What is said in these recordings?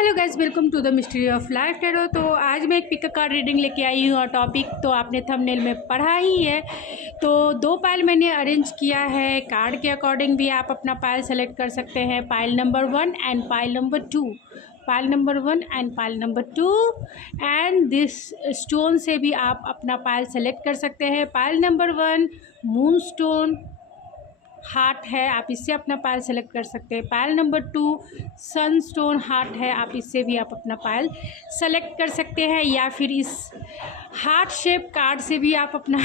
Hello guys, welcome to the mystery of life tarot. तो आज मैं एक पिक कार्ड रीडिंग लेके आई हूँ और टॉपिक तो आपने थंबनेल में पढ़ा ही है। तो 2 पाइल मैंने अरेंज किया है। कार्ड के अकॉर्डिंग भी आप अपना पाइल सेलेक्ट कर सकते हैं। Pile number 1 and pile number 2, pile number 1 and pile number 2 and this stone से भी आप अपना पाइल सेलेक्ट कर सकते हैं। Pile number 1 moon stone heart है, आप इससे अपना पायल सेलेक्ट कर सकते हैं। पायल नंबर 2 सन स्टोन हार्ट है, आप इससे भी आप अपना पायल सेलेक्ट कर सकते हैं। या फिर इस हार्ट शेप कार्ड से भी आप अपना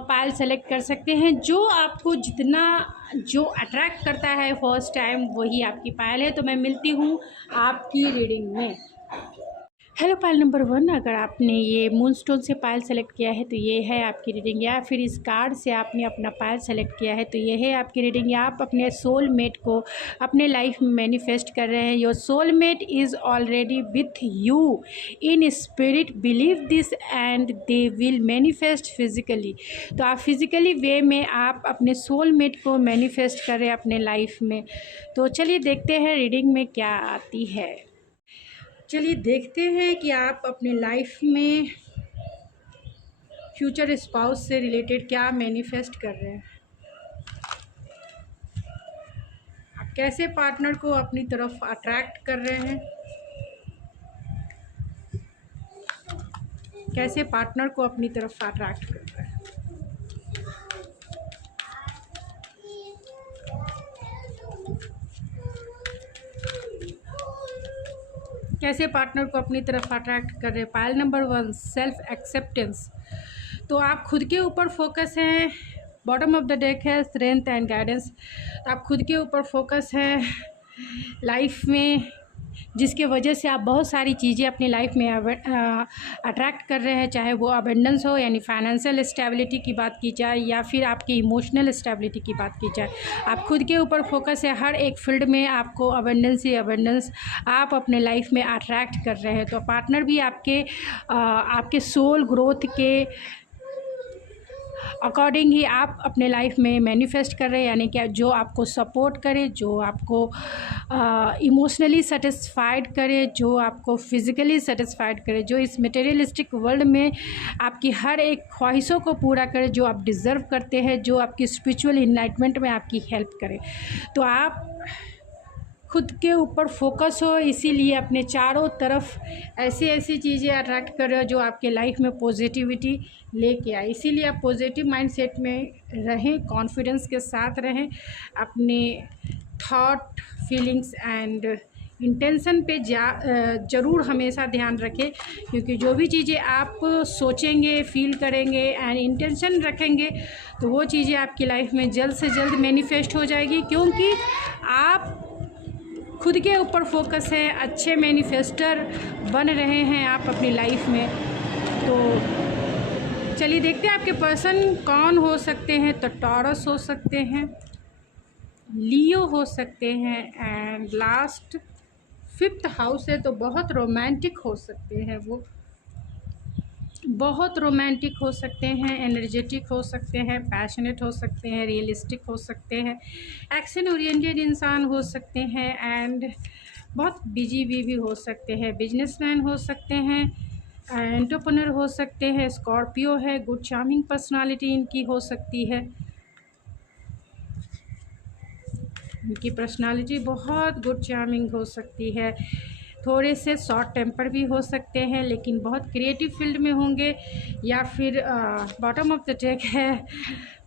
पायल सेलेक्ट कर सकते हैं। जो आपको जो अट्रैक्ट करता है फर्स्ट टाइम वही आपकी पायल है। तो मैं मिलती हूँ आपकी रीडिंग में। हेलो पायल नंबर 1, अगर आपने ये मून स्टोन से पायल सेलेक्ट किया है तो ये है आपकी रीडिंग। या फिर इस कार्ड से आपने अपना पायल सेलेक्ट किया है तो ये है आपकी रीडिंग। या आप अपने सोलमेट को अपने लाइफ में मैनिफेस्ट कर रहे हैं। Your soulmate is already with you in spirit, believe this and they will manifest physically. तो आप फिजिकली वे में आप अपने सोलमेट को मैनिफेस्ट कर रहे हैं अपने लाइफ में। तो चलिए देखते हैं रीडिंग में क्या आती है। चलिए देखते हैं कि आप अपने लाइफ में फ्यूचर स्पाउस से रिलेटेड क्या मैनिफेस्ट कर रहे हैं। आप कैसे पार्टनर को अपनी तरफ अट्रैक्ट कर रहे हैं, कैसे पार्टनर को अपनी तरफ अट्रैक्ट कर रहे हैं। कैसे पार्टनर को अपनी तरफ अट्रैक्ट कर रहे हैं। Pile number 1 self acceptance. तो आप खुद के ऊपर फोकस हैं। बॉटम ऑफ द डेक है स्ट्रेंथ एंड गाइडेंस। तो आप खुद के ऊपर फोकस हैं लाइफ में, जिसके वजह से आप बहुत सारी चीज़ें अपनी लाइफ में अट्रैक्ट कर रहे हैं। चाहे वो अबेंडेंस हो, यानी फाइनेंशियल स्टेबिलिटी की बात की जाए, या फिर आपकी इमोशनल स्टेबिलिटी की बात की जाए। आप खुद के ऊपर फोकस है। हर एक फील्ड में आपको अबेंडेंस ही अबेंडेंस आप अपने लाइफ में अट्रैक्ट कर रहे हैं। तो पार्टनर भी आपके सोल ग्रोथ के अकॉर्डिंग ही आप अपने लाइफ में मैनिफेस्ट कर रहे हैं। यानी कि जो आपको सपोर्ट करे, जो आपको इमोशनली सेटिस्फाइड करे, जो आपको फिज़िकली सेटिस्फाइड करे, जो इस मटेरियलिस्टिक वर्ल्ड में आपकी हर एक ख्वाहिशों को पूरा करे, जो आप डिज़र्व करते हैं, जो आपकी स्पिरिचुअल इनलाइटमेंट में आपकी हेल्प करे। तो आप खुद के ऊपर फोकस हो, इसीलिए अपने चारों तरफ ऐसी चीज़ें अट्रैक्ट कर रहे हो जो आपके लाइफ में पॉजिटिविटी लेके आए। इसीलिए आप पॉजिटिव माइंडसेट में रहें, कॉन्फिडेंस के साथ रहें। अपने थॉट, फीलिंग्स एंड इंटेंशन पे ज़रूर हमेशा ध्यान रखें, क्योंकि जो भी चीज़ें आप सोचेंगे, फील करेंगे एंड इंटेंशन रखेंगे तो वो चीज़ें आपकी लाइफ में जल्द से जल्द मैनिफेस्ट हो जाएगी, क्योंकि आप खुद के ऊपर फोकस है। अच्छे मैनिफेस्टर बन रहे हैं आप अपनी लाइफ में। तो चलिए देखते हैं आपके पर्सन कौन हो सकते हैं। तो टॉरस हो सकते हैं, लियो हो सकते हैं एंड लास्ट 5th हाउस है। तो बहुत रोमांटिक हो सकते हैं, वो बहुत रोमांटिक हो सकते हैं, एनर्जेटिक हो सकते हैं, पैशनेट हो सकते हैं, रियलिस्टिक हो सकते हैं, एक्शन ओरिएंटेड इंसान हो सकते हैं एंड बहुत बिजी भी हो सकते हैं। बिजनेसमैन हो सकते हैं, एंटरप्रेन्योर हो सकते हैं, स्कॉर्पियो है, गुड चार्मिंग पर्सनालिटी इनकी हो सकती है। इनकी पर्सनालिटी बहुत गुड चार्मिंग हो सकती है। थोड़े से शॉर्ट टेम्पर भी हो सकते हैं, लेकिन बहुत क्रिएटिव फील्ड में होंगे। या फिर बॉटम ऑफ द डेक है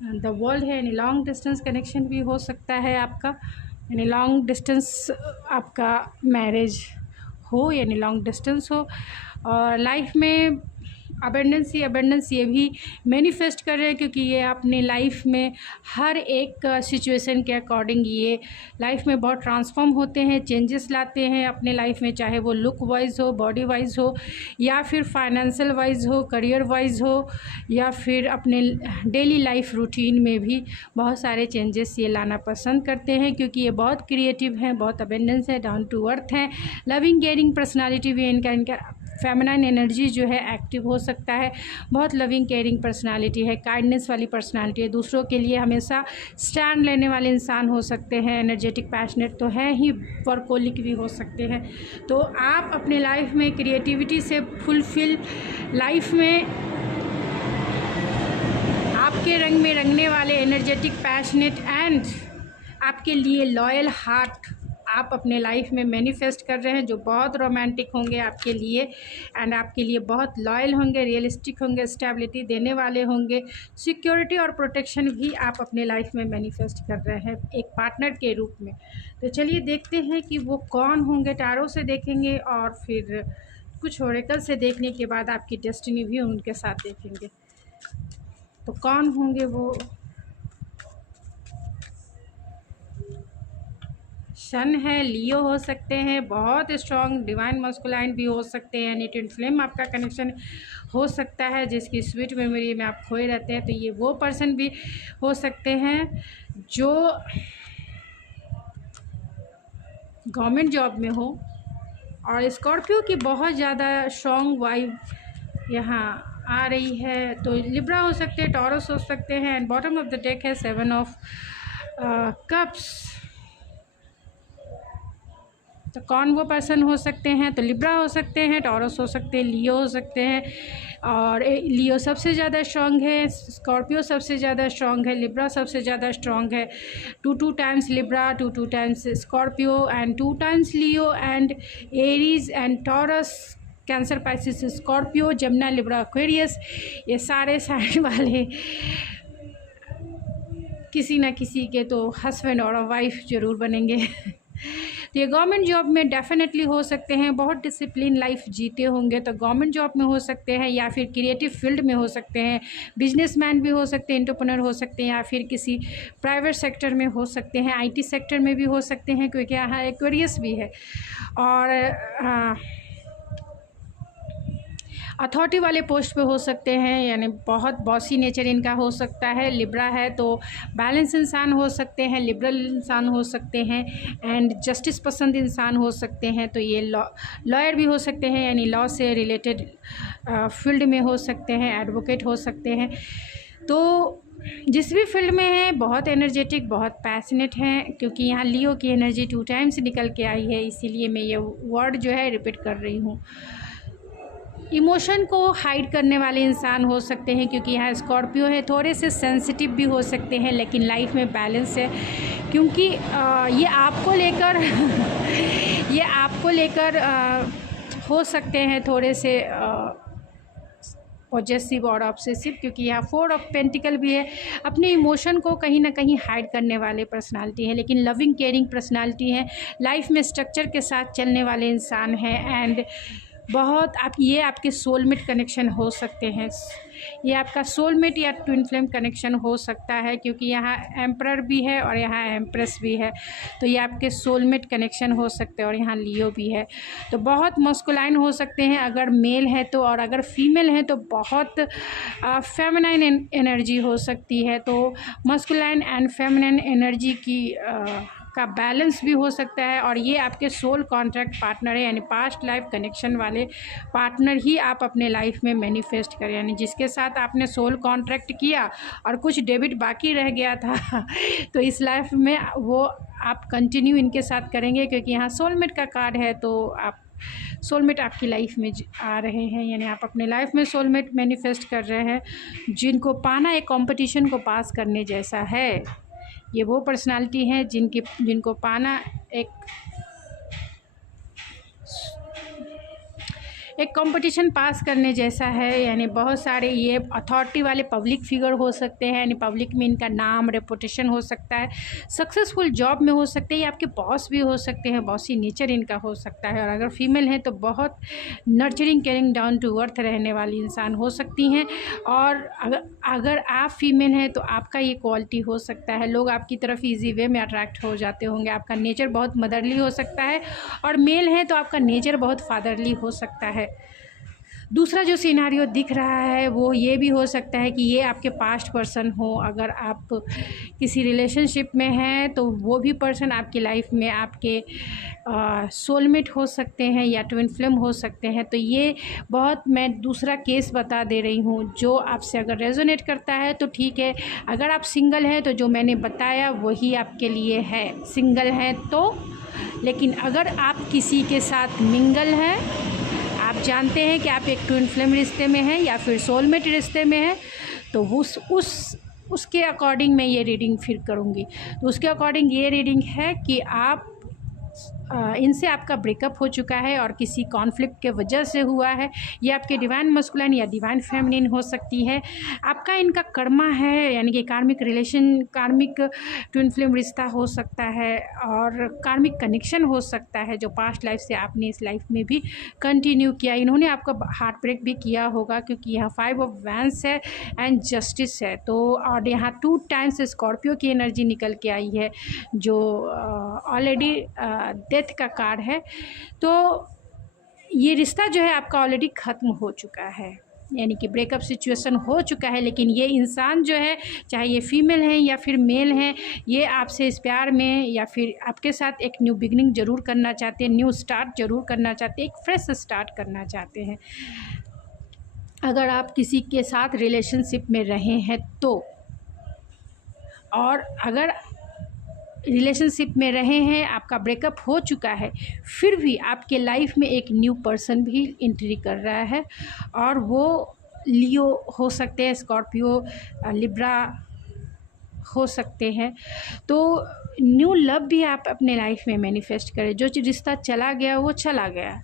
द वर्ल्ड है, यानी लॉन्ग डिस्टेंस कनेक्शन भी हो सकता है आपका, यानी लॉन्ग डिस्टेंस आपका मैरिज हो, यानी लॉन्ग डिस्टेंस हो। और लाइफ में अबेंडेंस ये भी मैनिफेस्ट कर रहे हैं, क्योंकि ये अपने लाइफ में हर एक सिचुएशन के अकॉर्डिंग ये लाइफ में बहुत ट्रांसफॉर्म होते हैं, चेंजेस लाते हैं अपने लाइफ में, चाहे वो लुक वाइज हो, बॉडी वाइज हो, या फिर फाइनेंशियल वाइज हो, करियर वाइज हो, या फिर अपने डेली लाइफ रूटीन में भी बहुत सारे चेंजेस ये लाना पसंद करते हैं, क्योंकि ये बहुत क्रिएटिव हैं, बहुत अबेंडेंस है, डाउन टू अर्थ हैं, लविंग केयरिंग पर्सनालिटी भी इनका फेमिनाइन एनर्जी जो है एक्टिव हो सकता है। बहुत लविंग केयरिंग पर्सनालिटी है, काइंडनेस वाली पर्सनालिटी है, दूसरों के लिए हमेशा स्टैंड लेने वाले इंसान हो सकते हैं। एनर्जेटिक पैशनेट तो है ही, वर्कोलिक भी हो सकते हैं। तो आप अपने लाइफ में क्रिएटिविटी से फुलफिल, लाइफ में आपके रंग में रंगने वाले एनर्जेटिक पैशनेट एंड आपके लिए लॉयल हार्ट आप अपने लाइफ में मैनिफेस्ट कर रहे हैं, जो बहुत रोमांटिक होंगे आपके लिए एंड आपके लिए बहुत लॉयल होंगे, रियलिस्टिक होंगे, स्टेबिलिटी देने वाले होंगे, सिक्योरिटी और प्रोटेक्शन भी आप अपने लाइफ में मैनिफेस्ट कर रहे हैं एक पार्टनर के रूप में। तो चलिए देखते हैं कि वो कौन होंगे। टैरो से देखेंगे और फिर कुछ ओरेकल से देखने के बाद आपकी डेस्टिनी भी उनके साथ देखेंगे। तो कौन होंगे वो? सन है, लियो हो सकते हैं, बहुत स्ट्रॉन्ग डिवाइन मस्कुलाइन भी हो सकते हैं, यानी ट्विन फ्लेम आपका कनेक्शन हो सकता है जिसकी स्वीट मेमोरी में आप खोए रहते हैं। तो ये वो पर्सन भी हो सकते हैं जो गवर्नमेंट जॉब में हो। और स्कॉर्पियो की बहुत ज़्यादा स्ट्रॉन्ग वाइब यहाँ आ रही है। तो लिब्रा हो सकते हैं, टॉरस हो सकते हैं and bottom of the deck है 7 ऑफ कप्स। तो कौन वो पर्सन हो सकते हैं? तो लिब्रा हो सकते हैं, टॉरस हो सकते हैं, लियो हो सकते हैं। और लियो सबसे ज़्यादा स्ट्रॉन्ग है, स्कॉर्पियो सबसे ज़्यादा स्ट्रॉन्ग है, लिब्रा सबसे ज़्यादा स्ट्रॉन्ग है। 2 times Libra, 2 times Scorpio and 2 times Leo and Aries and taurus, cancer, Pisces, Scorpio, Jamuna, Libra, Aquarius, ये सारे साइड वाले किसी ना किसी के तो हस्बैंड और वाइफ ज़रूर बनेंगे। तो ये गवर्नमेंट जॉब में डेफिनेटली हो सकते हैं, बहुत डिसिप्लिन लाइफ जीते होंगे। तो गवर्नमेंट जॉब में हो सकते हैं या फिर क्रिएटिव फील्ड में हो सकते हैं, बिजनेसमैन भी हो सकते हैं, एंटरप्रेन्योर हो सकते हैं, या फिर किसी प्राइवेट सेक्टर में हो सकते हैं, आईटी सेक्टर में भी हो सकते हैं क्योंकि यहाँ एक्वेरियस भी है। और अथॉरिटी वाले पोस्ट पे हो सकते हैं, यानी बहुत बॉसी नेचर इनका हो सकता है। लिब्रा है तो बैलेंस इंसान हो सकते हैं, लिबरल इंसान हो सकते हैं एंड जस्टिस पसंद इंसान हो सकते हैं। तो ये लॉयर भी हो सकते हैं, यानी लॉ से रिलेटेड फील्ड में हो सकते हैं, एडवोकेट हो सकते हैं। तो जिस भी फील्ड में है बहुत एनर्जेटिक, बहुत पैशनेट हैं, क्योंकि यहाँ लियो की एनर्जी 2 टाइम्स निकल के आई है, इसीलिए मैं ये वर्ड जो है रिपीट कर रही हूँ। इमोशन को हाइड करने वाले इंसान हो सकते हैं क्योंकि यहाँ स्कॉर्पियो है, थोड़े से सेंसिटिव भी हो सकते हैं, लेकिन लाइफ में बैलेंस है क्योंकि ये आपको लेकर हो सकते हैं थोड़े से पॉजेसिव और ऑब्सेसिव, क्योंकि यहाँ 4 ऑफ पेंटिकल भी है। अपने इमोशन को कहीं ना कहीं हाइड करने वाले पर्सनालिटी है, लेकिन लविंग केयरिंग पर्सनालिटी है, लाइफ में स्ट्रक्चर के साथ चलने वाले इंसान हैं एंड बहुत ये आपके सोलमेट कनेक्शन हो सकते हैं। ये आपका सोलमेट या ट्विन फ्लेम कनेक्शन हो सकता है क्योंकि यहाँ एम्परर भी है और यहाँ एम्प्रेस भी है। तो ये आपके सोलमेट कनेक्शन हो सकते हैं और यहाँ लियो भी है। तो बहुत मस्कुलाइन हो सकते हैं अगर मेल है तो, और अगर फीमेल है तो बहुत फेमिनाइन एनर्जी हो सकती है। तो मस्कुलाइन एंड फेमिनाइन एनर्जी की का बैलेंस भी हो सकता है। और ये आपके सोल कॉन्ट्रैक्ट पार्टनर है, यानी पास्ट लाइफ कनेक्शन वाले पार्टनर ही आप अपने लाइफ में मैनिफेस्ट करें, यानी जिसके साथ आपने सोल कॉन्ट्रैक्ट किया और कुछ डेबिट बाकी रह गया था तो इस लाइफ में वो आप कंटिन्यू इनके साथ करेंगे क्योंकि यहाँ सोलमेट का कार्ड है। तो आप सोलमेट आपकी लाइफ में आ रहे हैं, यानी आप अपने लाइफ में सोलमेट मैनिफेस्ट कर रहे हैं जिनको पाना एक कंपटीशन को पास करने जैसा है। ये वो पर्सनालिटी है जिनको पाना एक कंपटीशन पास करने जैसा है, यानी बहुत सारे ये अथॉरिटी वाले पब्लिक फिगर हो सकते हैं, यानी पब्लिक में इनका नाम रेपुटेशन हो सकता है, सक्सेसफुल जॉब में हो सकते हैं, या आपके बॉस भी हो सकते हैं, बॉसी नेचर इनका हो सकता है। और अगर फीमेल है तो बहुत nurturing, caring, down to earth रहने वाली इंसान हो सकती हैं। और अगर आप फीमेल हैं तो आपका ये क्वालिटी हो सकता है, लोग आपकी तरफ ईजी वे में अट्रैक्ट हो जाते होंगे, आपका नेचर बहुत मदरली हो सकता है। और मेल है तो आपका नेचर बहुत फादरली हो सकता है। दूसरा जो सिनारियो दिख रहा है वो ये भी हो सकता है कि ये आपके पास्ट पर्सन हो। अगर आप किसी रिलेशनशिप में हैं तो वो भी पर्सन आपकी लाइफ में आपके सोलमेट हो सकते हैं या ट्विन फ्लेम हो सकते हैं। तो ये बहुत मैं दूसरा केस बता दे रही हूँ, जो आपसे अगर रेजोनेट करता है तो ठीक है। अगर आप सिंगल हैं तो जो मैंने बताया वही आपके लिए है, सिंगल हैं तो। लेकिन अगर आप किसी के साथ मिंगल हैं, आप जानते हैं कि आप एक ट्विन फ्लेम रिश्ते में हैं या फिर सोलमेट रिश्ते में हैं, तो उसके अकॉर्डिंग मैं ये रीडिंग फिर करूँगी। तो उसके अकॉर्डिंग ये रीडिंग है कि आप इनसे आपका ब्रेकअप हो चुका है और किसी कॉन्फ्लिक्ट के वजह से हुआ है। ये आपके डिवाइन मस्कुलिन या डिवाइन फेमिनिन हो सकती है। आपका इनका कर्मा है, यानी कि कार्मिक रिलेशन, कार्मिक ट्विन फ्लेम रिश्ता हो सकता है और कार्मिक कनेक्शन हो सकता है जो पास्ट लाइफ से आपने इस लाइफ में भी कंटिन्यू किया। इन्होंने आपका हार्ट ब्रेक भी किया होगा, क्योंकि यहाँ 5 ऑफ वैंड्स है एंड जस्टिस है। तो और यहाँ 2 टाइम्स स्कॉर्पियो की एनर्जी निकल के आई है, जो ऑलरेडी डेथ का कार्ड है। तो ये रिश्ता जो है आपका ऑलरेडी ख़त्म हो चुका है, यानी कि ब्रेकअप सिचुएशन हो चुका है। लेकिन ये इंसान जो है, चाहे ये फीमेल हैं या फिर मेल हैं, ये आपसे इस प्यार में या फिर आपके साथ एक न्यू बिगनिंग ज़रूर करना चाहते हैं, न्यू स्टार्ट ज़रूर करना चाहते हैं, एक फ्रेश स्टार्ट करना चाहते हैं। अगर आप किसी के साथ रिलेशनशिप में रहे हैं तो, और अगर रिलेशनशिप में रहे हैं, आपका ब्रेकअप हो चुका है, फिर भी आपके लाइफ में एक न्यू पर्सन भी एंट्री कर रहा है, और वो लियो हो सकते हैं, स्कॉर्पियो, लिब्रा हो सकते हैं। तो न्यू लव भी आप अपने लाइफ में मैनिफेस्ट करें। जो रिश्ता चला गया वो चला गया,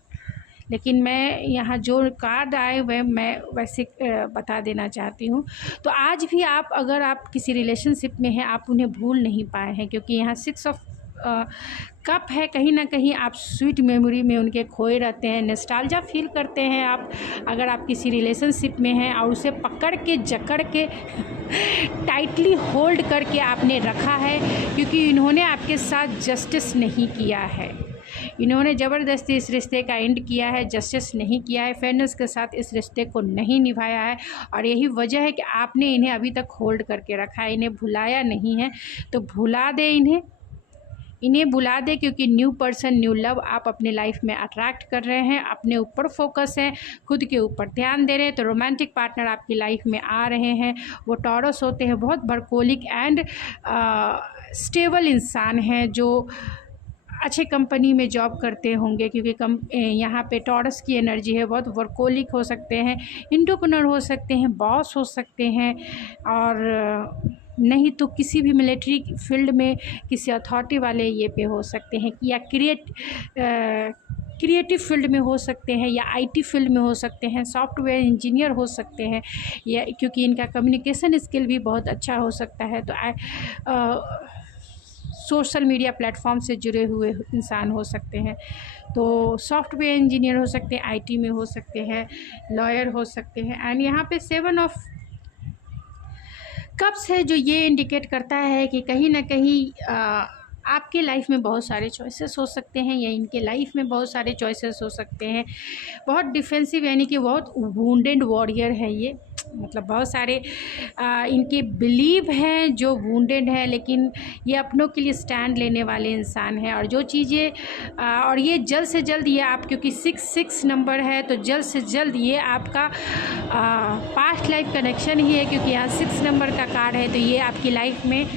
लेकिन मैं यहाँ जो कार्ड आए हुए मैं वैसे बता देना चाहती हूँ। तो आज भी आप, अगर आप किसी रिलेशनशिप में हैं, आप उन्हें भूल नहीं पाए हैं, क्योंकि यहाँ 6 ऑफ कप है। कहीं ना कहीं आप स्वीट मेमोरी में उनके खोए रहते हैं, नॉस्टैल्जिया फील करते हैं आप। अगर आप किसी रिलेशनशिप में हैं और उसे पकड़ के जकड़ के टाइटली होल्ड करके आपने रखा है, क्योंकि इन्होंने आपके साथ जस्टिस नहीं किया है, इन्होंने ज़बरदस्ती इस रिश्ते का एंड किया है, जस्टिस नहीं किया है, फेयरनेस के साथ इस रिश्ते को नहीं निभाया है। और यही वजह है कि आपने इन्हें अभी तक होल्ड करके रखा है, इन्हें भुलाया नहीं है। तो भुला दे इन्हें भुला दे, क्योंकि न्यू पर्सन, न्यू लव आप अपने लाइफ में अट्रैक्ट कर रहे हैं। अपने ऊपर फोकस है, खुद के ऊपर ध्यान दे रहे हैं। तो रोमांटिक पार्टनर आपकी लाइफ में आ रहे हैं, वो टॉरस होते हैं, बहुत वर्कोलिक एंड स्टेबल इंसान हैं, जो अच्छे कंपनी में जॉब करते होंगे, क्योंकि यहाँ पे टॉरस की एनर्जी है। बहुत वर्कोलिक हो सकते हैं, एंटरप्रेन्योर हो सकते हैं, बॉस हो सकते हैं, और नहीं तो किसी भी मिलिट्री फील्ड में किसी अथॉरिटी वाले ये पे हो सकते हैं, या क्रिएटिव फील्ड में हो सकते हैं, या आईटी फील्ड में हो सकते हैं, सॉफ्टवेयर इंजीनियर हो सकते हैं, या क्योंकि इनका कम्युनिकेशन स्किल भी बहुत अच्छा हो सकता है। तो सोशल मीडिया प्लेटफॉर्म से जुड़े हुए इंसान हो सकते हैं। तो सॉफ्टवेयर इंजीनियर हो सकते हैं, आईटी में हो सकते हैं, लॉयर हो सकते हैं। एंड यहाँ पे 7 ऑफ कप्स है, जो ये इंडिकेट करता है कि कहीं ना कहीं आपके लाइफ में बहुत सारे चॉइसेस हो सकते हैं, या इनके लाइफ में बहुत सारे चॉइसेस हो सकते हैं। बहुत डिफेंसिव, यानी कि बहुत वुंडेड वॉरियर है ये, मतलब बहुत सारे इनके बिलीव हैं जो वुंडेड है, लेकिन ये अपनों के लिए स्टैंड लेने वाले इंसान हैं। और जो चीज़ें और ये जल्द से जल्द, ये आप, क्योंकि 6 नंबर है, तो जल्द से जल्द ये आपका पास्ट लाइफ कनेक्शन ही है, क्योंकि यहाँ 6 नंबर का कार्ड है। तो ये आपकी लाइफ में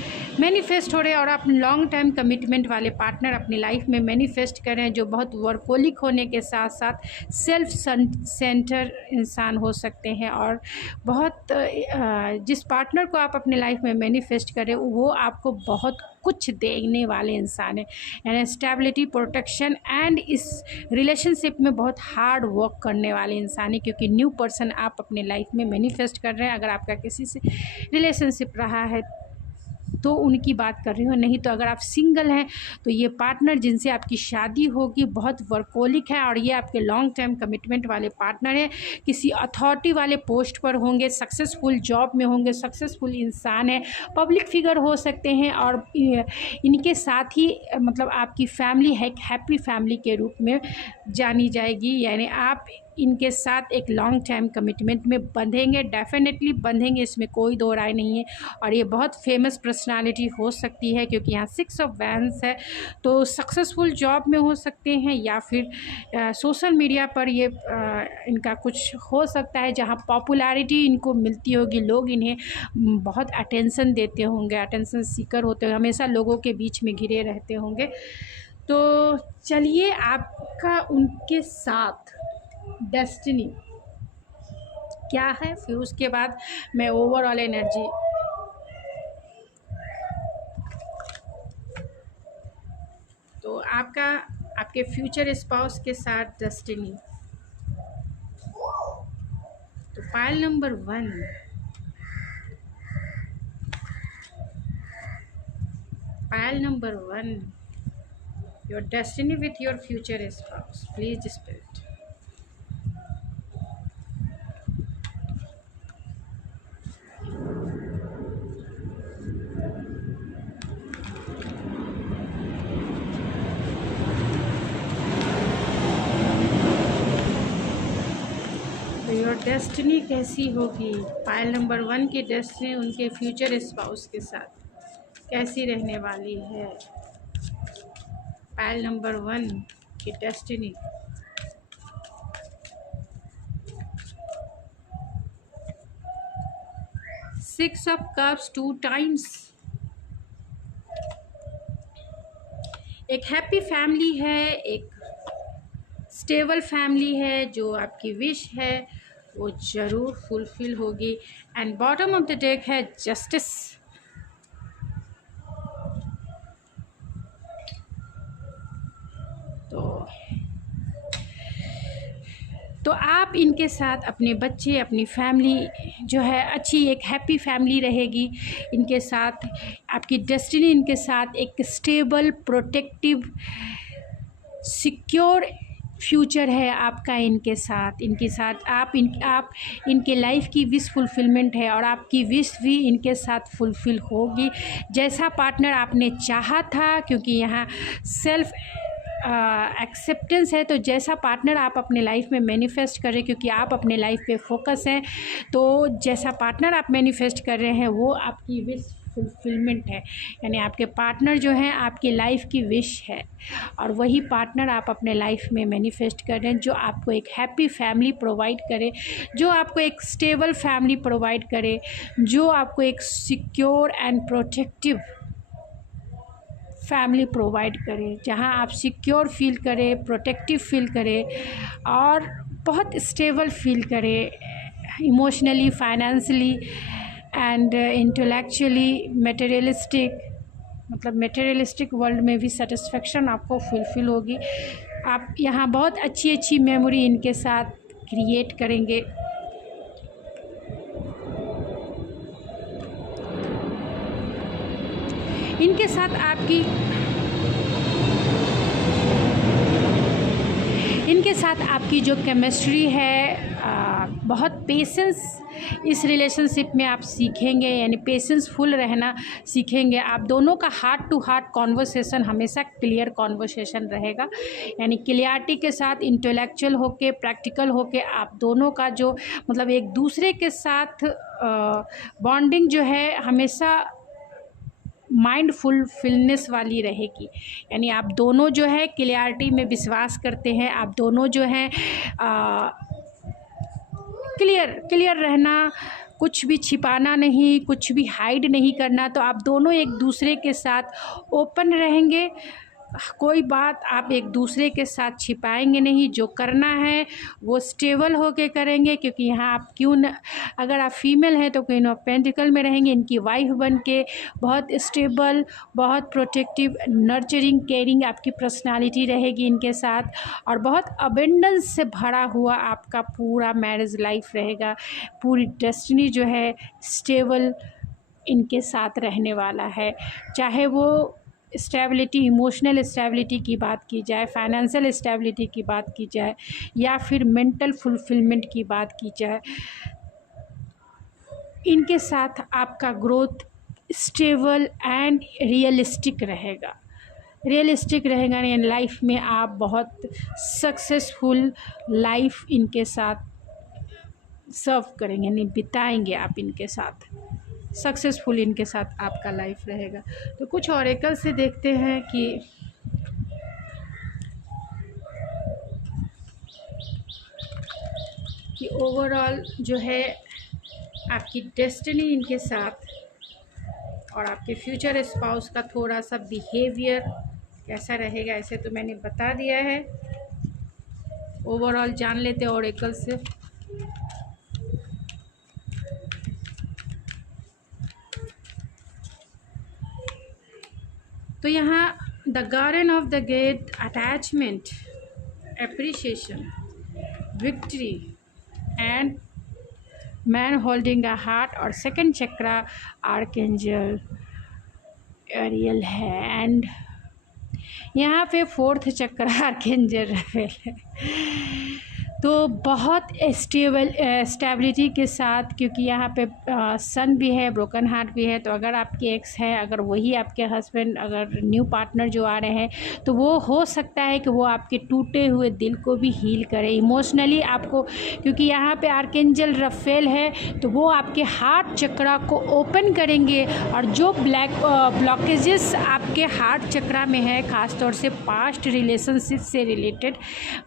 मैनिफेस्ट हो रहे हैं, और आप लॉन्ग टाइम कमिटमेंट वाले पार्टनर अपनी लाइफ में मैनिफेस्ट कर रहे हैं, जो बहुत वर्कोलिक होने के साथ साथ सेल्फ सेंटर इंसान हो सकते हैं। और बहुत जिस पार्टनर को आप अपने लाइफ में मैनिफेस्ट करें, वो आपको बहुत कुछ देने वाले इंसान है, यानी स्टेबिलिटी, प्रोटेक्शन एंड इस रिलेशनशिप में बहुत हार्ड वर्क करने वाले इंसान है, क्योंकि न्यू पर्सन आप अपने लाइफ में मैनिफेस्ट कर रहे हैं। अगर आपका किसी से रिलेशनशिप रहा है तो उनकी बात कर रही हूँ, नहीं तो अगर आप सिंगल हैं तो ये पार्टनर जिनसे आपकी शादी होगी बहुत वर्कोलिक है, और ये आपके लॉन्ग टर्म कमिटमेंट वाले पार्टनर हैं, किसी अथॉरिटी वाले पोस्ट पर होंगे, सक्सेसफुल जॉब में होंगे, सक्सेसफुल इंसान है, पब्लिक फिगर हो सकते हैं। और इनके साथ ही मतलब आपकी फैमिली है, एक हैप्पी फैमिली के रूप में जानी जाएगी, यानी आप इनके साथ एक लॉन्ग टाइम कमिटमेंट में बंधेंगे, डेफिनेटली बंधेंगे, इसमें कोई दो राय नहीं है। और ये बहुत फेमस पर्सनालिटी हो सकती है क्योंकि यहाँ 6 ऑफ वैंड्स है, तो सक्सेसफुल जॉब में हो सकते हैं या फिर सोशल मीडिया पर ये इनका कुछ हो सकता है जहाँ पॉपुलैरिटी इनको मिलती होगी, लोग इन्हें बहुत अटेंशन देते होंगे, अटेंशन सीकर होते होंगे, हमेशा लोगों के बीच में घिरे रहते होंगे। तो चलिए आपका उनके साथ डेस्टिनी क्या है, फिर उसके बाद मैं ओवरऑल एनर्जी तो आपके फ्यूचर स्पाउस के साथ डेस्टिनी। तो pile number 1, pile number 1, your destiny with your future spouse, please spirit. Your destiny कैसी होगी, पाइल नंबर 1 की डेस्टिनी उनके फ्यूचर स्पाउस के साथ कैसी रहने वाली है। पाइल नंबर 1 की destiny. Six of cups 2 times. एक हैप्पी फैमिली है, एक स्टेबल फैमिली है, जो आपकी विश है वो ज़रूर फुलफिल होगी। And bottom of the deck है जस्टिस। तो आप इनके साथ अपने बच्चे, अपनी फैमिली जो है अच्छी एक हैप्पी फैमिली रहेगी इनके साथ। आपकी डेस्टिनी इनके साथ एक स्टेबल, प्रोटेक्टिव, सिक्योर फ्यूचर है आपका इनके साथ। इनके साथ आप इनके लाइफ की विश फुलफिलमेंट है और आपकी विश भी इनके साथ फुलफिल होगी, जैसा पार्टनर आपने चाहा था। क्योंकि यहाँ सेल्फ एक्सेप्टेंस है, तो जैसा पार्टनर आप अपने लाइफ में मैनिफेस्ट कर रहे हैं, क्योंकि आप अपने लाइफ पे फोकस हैं, तो जैसा पार्टनर आप मैनिफेस्ट कर रहे हैं वो आपकी विश फुलफिलमेंट है। यानी आपके पार्टनर जो हैं आपकी लाइफ की विश है, और वही पार्टनर आप अपने लाइफ में मैनिफेस्ट कर रहे हैं, जो आपको एक हैप्पी फैमिली प्रोवाइड करे, जो आपको एक स्टेबल फैमिली प्रोवाइड करे, जो आपको एक secure and protective family provide करे, जहां आप सिक्योर फील करें, प्रोटेक्टिव फील करें और बहुत स्टेबल फील करें, emotionally, financially and intellectually, materialistic, मतलब मटेरियलिस्टिक वर्ल्ड में भी सेटिस्फेक्शन आपको फुलफिल होगी। आप यहाँ बहुत अच्छी अच्छी मेमोरी इनके साथ क्रिएट करेंगे। इनके साथ आपकी जो केमिस्ट्री है, बहुत पेशेंस इस रिलेशनशिप में आप सीखेंगे, यानी पेशेंसफुल रहना सीखेंगे। आप दोनों का हार्ट टू हार्ट कॉन्वर्सेशन हमेशा क्लियर कॉन्वर्सेशन रहेगा, यानी क्लियरिटी के साथ, इंटेलेक्चुअल होके, प्रैक्टिकल होके आप दोनों का जो मतलब एक दूसरे के साथ बॉन्डिंग जो है हमेशा माइंडफुलनेस वाली रहेगी। यानी आप दोनों जो है क्लियरिटी में विश्वास करते हैं, आप दोनों जो हैं क्लियर रहना, कुछ भी छिपाना नहीं, कुछ भी हाइड नहीं करना। तो आप दोनों एक दूसरे के साथ ओपन रहेंगे, कोई बात आप एक दूसरे के साथ छिपाएंगे नहीं, जो करना है वो स्टेबल होके करेंगे। क्योंकि यहाँ आप अगर आप फीमेल हैं तो क्वीन ऑफ पेंटिकल में रहेंगे, इनकी वाइफ बन के बहुत स्टेबल, बहुत प्रोटेक्टिव, नर्चरिंग, केयरिंग आपकी पर्सनालिटी रहेगी इनके साथ, और बहुत अबेंडेंस से भरा हुआ आपका पूरा मैरिज लाइफ रहेगा। पूरी डेस्टिनी जो है स्टेबल इनके साथ रहने वाला है, चाहे वो स्टेबिलिटी, इमोशनल स्टेबिलिटी की बात की जाए, फाइनेंशियल स्टेबिलिटी की बात की जाए, या फिर मेंटल फुलफिलमेंट की बात की जाए। इनके साथ आपका ग्रोथ स्टेबल एंड रियलिस्टिक रहेगा। रियलिस्टिक रहेगा, यानी लाइफ में आप बहुत सक्सेसफुल लाइफ इनके साथ सर्व करेंगे, यानी बिताएंगे आप इनके साथ, सक्सेसफुल इनके साथ आपका लाइफ रहेगा। तो कुछ ऑरेकल से देखते हैं कि ओवरऑल जो है आपकी डेस्टिनी इनके साथ और आपके फ्यूचर स्पाउस का थोड़ा सा बिहेवियर कैसा रहेगा। ऐसे तो मैंने बता दिया है, ओवरऑल जान लेते हैं ऑरेकल से। तो यहाँ the garden of the gate, attachment, appreciation, victory and man holding a heart, और सेकंड चक्रा आर्कएंजल एरियल है, एंड यहाँ पे फोर्थ चक्रा आर्कएंजल राफेल है। तो बहुत स्टेबिलिटी के साथ, क्योंकि यहाँ पे सन भी है, ब्रोकन हार्ट भी है। तो अगर आपके एक्स हैं, अगर वही आपके हस्बैंड, अगर न्यू पार्टनर जो आ रहे हैं, तो वो हो सकता है कि वो आपके टूटे हुए दिल को भी हील करे इमोशनली आपको, क्योंकि यहाँ पे आर्कएंजल राफेल है। तो वो आपके हार्ट चक्रा को ओपन करेंगे, और जो ब्लॉकेजेस आपके हार्ट चक्रा में है, ख़ासतौर से पास्ट रिलेशनशिप से रिलेटेड,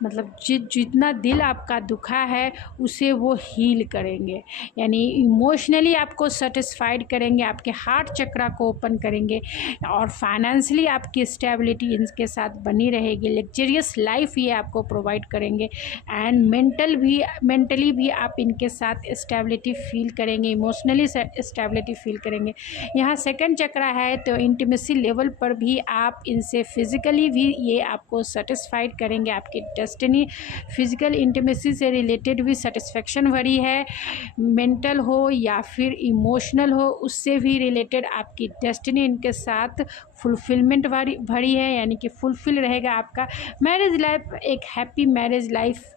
मतलब जितना दिल आपका दुखा है उसे वो हील करेंगे, यानी इमोशनली आपको सेटिस्फाइड करेंगे, आपके हार्ट चक्रा को ओपन करेंगे, और फाइनेंशियली आपकी स्टेबिलिटी इनके साथ बनी रहेगी। लग्जरियस लाइफ ये आपको प्रोवाइड करेंगे, एंड मेंटली भी आप इनके साथ स्टेबिलिटी फील करेंगे, इमोशनली स्टेबिलिटी फील करेंगे। यहाँ सेकंड चक्रा है, तो इंटीमेसी लेवल पर भी आप इनसे फिज़िकली भी ये आपको सेटिस्फाइड करेंगे। आपकी डेस्टिनी फिज़िकल इंटीमेसी से रिलेटेड भी सेटिस्फेक्शन भरी है, मेंटल हो या फिर इमोशनल हो, उससे भी रिलेटेड आपकी डेस्टिनी इनके साथ फुलफिलमेंट भरी है, यानी कि फुलफिल रहेगा आपका मैरिज लाइफ, एक हैप्पी मैरिज लाइफ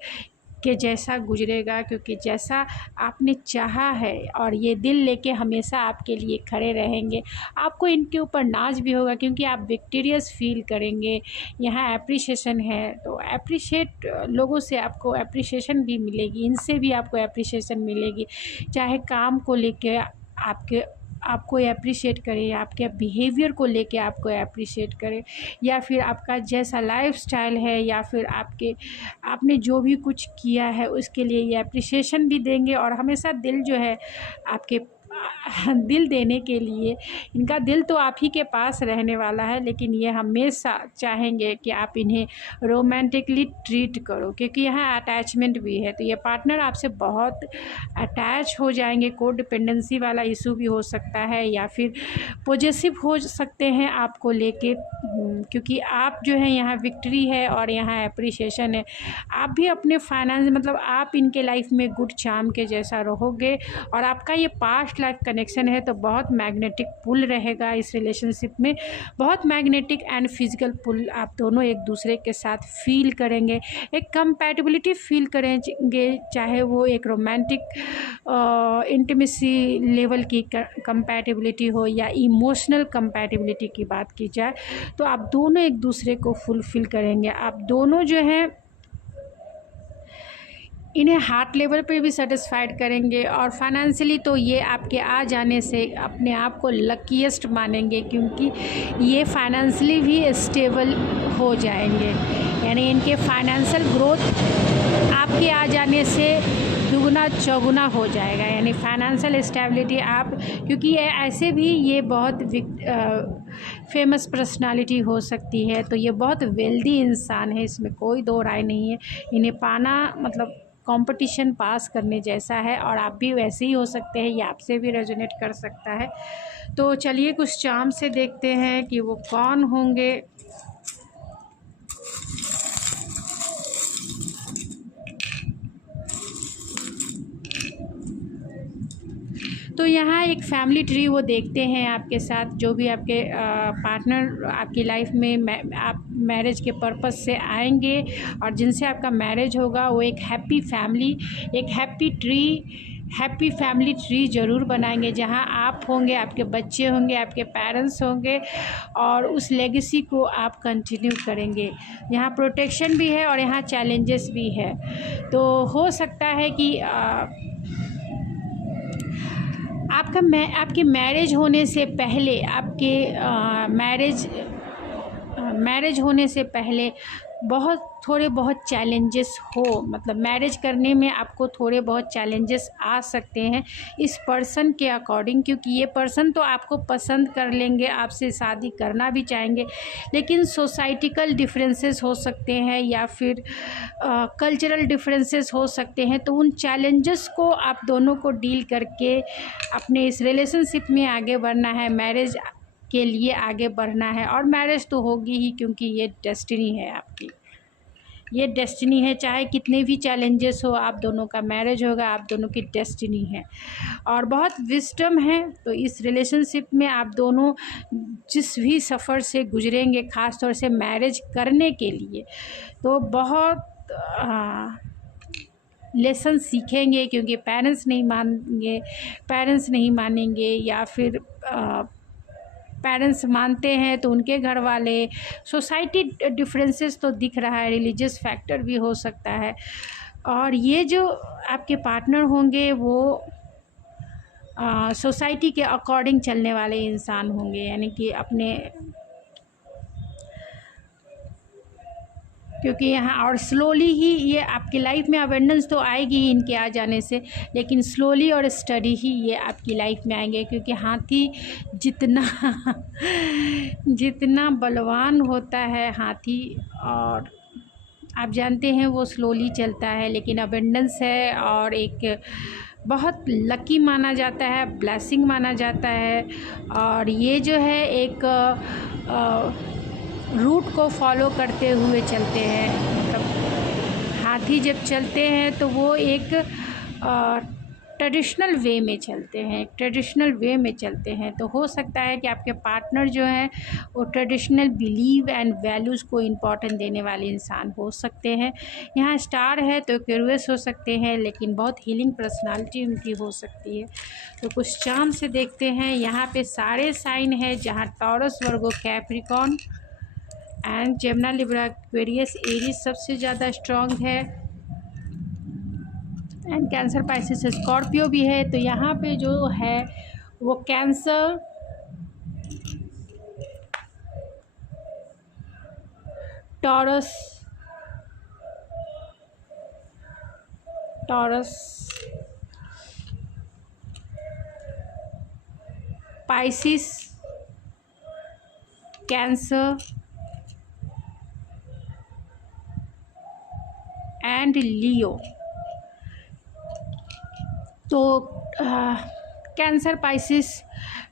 के जैसा गुजरेगा, क्योंकि जैसा आपने चाहा है, और ये दिल लेके हमेशा आपके लिए खड़े रहेंगे। आपको इनके ऊपर नाज भी होगा, क्योंकि आप विक्टोरियस फील करेंगे। यहाँ एप्रिसिएशन है, तो एप्रिशिएट लोगों से आपको एप्रिसिएशन भी मिलेगी, इनसे भी आपको एप्रिसिएशन मिलेगी, चाहे काम को लेके आपको अप्रिशिएट करें, आपके बिहेवियर को लेके आपको अप्रिशिएट करें, या फिर आपका जैसा लाइफस्टाइल है, या फिर आपने जो भी कुछ किया है उसके लिए ये अप्रिशिएशन भी देंगे। और हमेशा दिल जो है आपके दिल देने के लिए, इनका दिल तो आप ही के पास रहने वाला है, लेकिन ये हमेशा चाहेंगे कि आप इन्हें रोमांटिकली ट्रीट करो, क्योंकि यहाँ अटैचमेंट भी है। तो ये पार्टनर आपसे बहुत अटैच हो जाएंगे, को डिपेंडेंसी वाला इशू भी हो सकता है, या फिर पॉजेसिव हो सकते हैं आपको लेके, क्योंकि आप जो है यहाँ विक्ट्री है और यहाँ अप्रिसिएशन है। आप भी अपने फाइनेंस, मतलब आप इनके लाइफ में गुड चार्म के जैसा रहोगे, और आपका ये पास्ट लाइफ कनेक्शन है, तो बहुत मैग्नेटिक पुल रहेगा इस रिलेशनशिप में, बहुत मैग्नेटिक एंड फिजिकल पुल आप दोनों एक दूसरे के साथ फील करेंगे, एक कंपैटिबिलिटी फील करेंगे, चाहे वो एक रोमांटिक इंटीमेसी लेवल की कंपैटिबिलिटी हो या इमोशनल कंपैटिबिलिटी की बात की जाए, तो आप दोनों एक दूसरे को फुलफिल करेंगे। आप दोनों जो हैं इन्हें हार्ट लेवल पे भी सेटिस्फाइड करेंगे, और फाइनेंशियली तो ये आपके आ जाने से अपने आप को लकीएस्ट मानेंगे, क्योंकि ये फाइनेंशियली भी स्टेबल हो जाएंगे, यानी इनके फाइनेंशियल ग्रोथ आपके आ जाने से दुगुना चौगुना हो जाएगा, यानी फाइनेंशियल स्टेबिलिटी आप, क्योंकि ये ऐसे भी ये बहुत फेमस पर्सनालिटी हो सकती है, तो ये बहुत वेल्दी इंसान है, इसमें कोई दो राय नहीं है। इन्हें पाना मतलब कंपटीशन पास करने जैसा है, और आप भी वैसे ही हो सकते हैं, ये आपसे भी रेजोनेट कर सकता है। तो चलिए कुछ चार्म से देखते हैं कि वो कौन होंगे। तो यहाँ एक फैमिली ट्री वो देखते हैं आपके साथ, जो भी आपके पार्टनर आपकी लाइफ में आप मैरिज के पर्पस से आएंगे, और जिनसे आपका मैरिज होगा वो एक हैप्पी फैमिली, एक happy tree happy family tree ज़रूर बनाएंगे, जहां आप होंगे, आपके बच्चे होंगे, आपके पेरेंट्स होंगे और उस लेगेसी को आप कंटिन्यू करेंगे। यहाँ प्रोटेक्शन भी है और यहाँ चैलेंजेस भी है। तो हो सकता है कि आपके मैरिज होने से पहले, आपके मैरिज होने से पहले थोड़े बहुत चैलेंजेस हो, मतलब मैरिज करने में आपको थोड़े बहुत चैलेंजेस आ सकते हैं इस पर्सन के अकॉर्डिंग, क्योंकि ये पर्सन तो आपको पसंद कर लेंगे, आपसे शादी करना भी चाहेंगे, लेकिन सोसाइटिकल डिफरेंसेस हो सकते हैं या फिर कल्चरल डिफरेंसेस हो सकते हैं। तो उन चैलेंजेस को आप दोनों को डील करके अपने इस रिलेशनशिप में आगे बढ़ना है, मैरिज के लिए आगे बढ़ना है। और मैरिज तो होगी ही, क्योंकि ये डेस्टिनी है आपकी, ये डेस्टिनी है। चाहे कितने भी चैलेंजेस हो, आप दोनों का मैरिज होगा, आप दोनों की डेस्टिनी है। और बहुत विस्डम है, तो इस रिलेशनशिप में आप दोनों जिस भी सफ़र से गुजरेंगे, ख़ास तौर से मैरिज करने के लिए, तो बहुत लेसन सीखेंगे, क्योंकि पेरेंट्स नहीं मानेंगे या फिर पेरेंट्स मानते हैं तो उनके घर वाले, सोसाइटी डिफरेंसेस तो दिख रहा है, रिलीजियस फैक्टर भी हो सकता है। और ये जो आपके पार्टनर होंगे वो सोसाइटी के अकॉर्डिंग चलने वाले इंसान होंगे, यानी कि अपने, क्योंकि यहाँ और स्लोली ही ये आपकी लाइफ में अवेंडेंस तो आएगी ही इनके आ जाने से, लेकिन स्लोली और स्टडी ही ये आपकी लाइफ में आएंगे। क्योंकि हाथी जितना बलवान होता है हाथी, और आप जानते हैं वो स्लोली चलता है, लेकिन अवेंडेंस है और एक बहुत लकी माना जाता है, ब्लेसिंग माना जाता है। और ये जो है एक रूट को फॉलो करते हुए चलते हैं, मतलब हाथी जब चलते हैं तो वो एक ट्रेडिशनल वे में चलते हैं। तो हो सकता है कि आपके पार्टनर जो हैं वो ट्रेडिशनल बिलीव एंड वैल्यूज़ को इम्पोर्टेंस देने वाले इंसान हो सकते हैं। यहाँ स्टार है तो क्यूरियस हो सकते हैं, लेकिन बहुत हीलिंग पर्सनालिटी उनकी हो सकती है। तो कुछ चार्म से देखते हैं। यहाँ पे सारे साइन है, जहाँ taurus, Virgo, Capricorn and Gemini, Libra, Aquarius, Aries सबसे ज़्यादा स्ट्रॉन्ग है, एंड कैंसर, पाइसेस, स्कॉर्पियो भी है। तो यहाँ पे जो है वो Cancer, Taurus, Pisces, Cancer and Leo. तो Cancer, Pisces,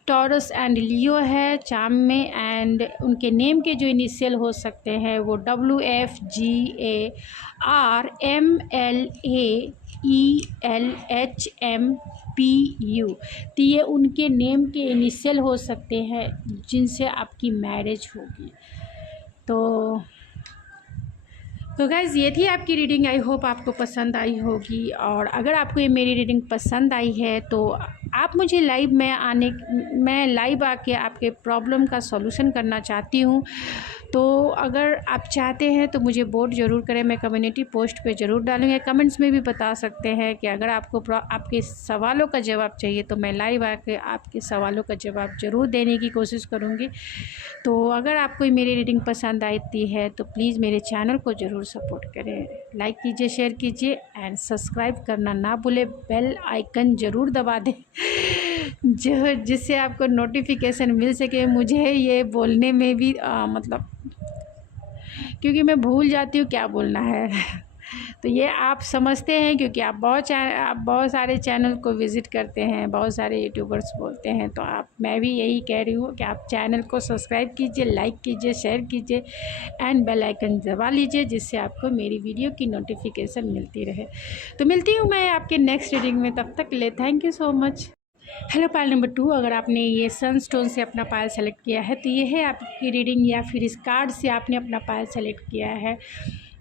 Taurus and Leo है चार्म में, एंड उनके नेम के जो इनिशियल हो सकते हैं वो WFGARMLAELHMPU। तो ये उनके नेम के इनिशियल हो सकते हैं जिनसे आपकी मैरिज होगी। तो गाइज़ ये थी आपकी रीडिंग। आई होप आपको पसंद आई होगी, और अगर आपको ये मेरी रीडिंग पसंद आई है तो आप मुझे मैं लाइव आके आपके प्रॉब्लम का सॉल्यूशन करना चाहती हूँ। तो अगर आप चाहते हैं तो मुझे वोट ज़रूर करें, मैं कम्युनिटी पोस्ट पे ज़रूर डालूँगी। कमेंट्स में भी बता सकते हैं कि अगर आपको आपके सवालों का जवाब चाहिए तो मैं लाइव आके आपके सवालों का जवाब ज़रूर देने की कोशिश करूँगी। तो अगर आपको मेरी रीडिंग पसंद आती है तो प्लीज़ मेरे चैनल को ज़रूर सपोर्ट करें, लाइक कीजिए, शेयर कीजिए एंड सब्सक्राइब करना ना भूलें। बेल आइकन ज़रूर दबा दें जिससे आपको नोटिफिकेशन मिल सके। मुझे ये बोलने में भी मतलब क्योंकि मैं भूल जाती हूँ क्या बोलना है तो ये आप समझते हैं, क्योंकि आप बहुत सारे चैनल को विज़िट करते हैं, बहुत सारे यूट्यूबर्स बोलते हैं। तो मैं भी यही कह रही हूँ कि आप चैनल को सब्सक्राइब कीजिए, लाइक कीजिए, शेयर कीजिए एंड बेल आइकन दबा लीजिए, जिससे आपको मेरी वीडियो की नोटिफिकेशन मिलती रहे। तो मिलती हूँ मैं आपके नेक्स्ट रीडिंग में, तब तक के लिए thank you so much. Hello pile number 2, अगर आपने ये सनस्टोन से अपना पायल सेलेक्ट किया है तो ये है आपकी रीडिंग, या फिर इस कार्ड से आपने अपना पायल सेलेक्ट किया है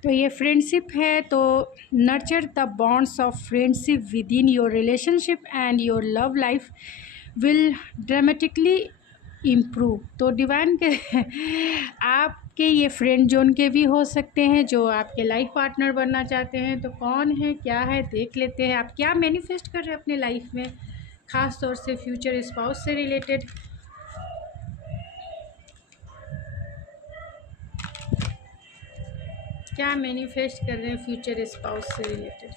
तो ये फ्रेंडशिप है, तो nurture the bonds of friendship with in your relationship and your love life will dramatically improve. तो डिवाइन के आपके ये फ्रेंड जोन के भी हो सकते हैं जो आपके लाइफ पार्टनर बनना चाहते हैं। तो कौन है, क्या है, देख लेते हैं। आप क्या मैनिफेस्ट कर रहे हैं अपने लाइफ में, ख़ास तौर से फ्यूचर स्पाउस से रिलेटेड। क्या मैनिफेस्ट कर रहे हैं फ्यूचर स्पाउस से रिलेटेड।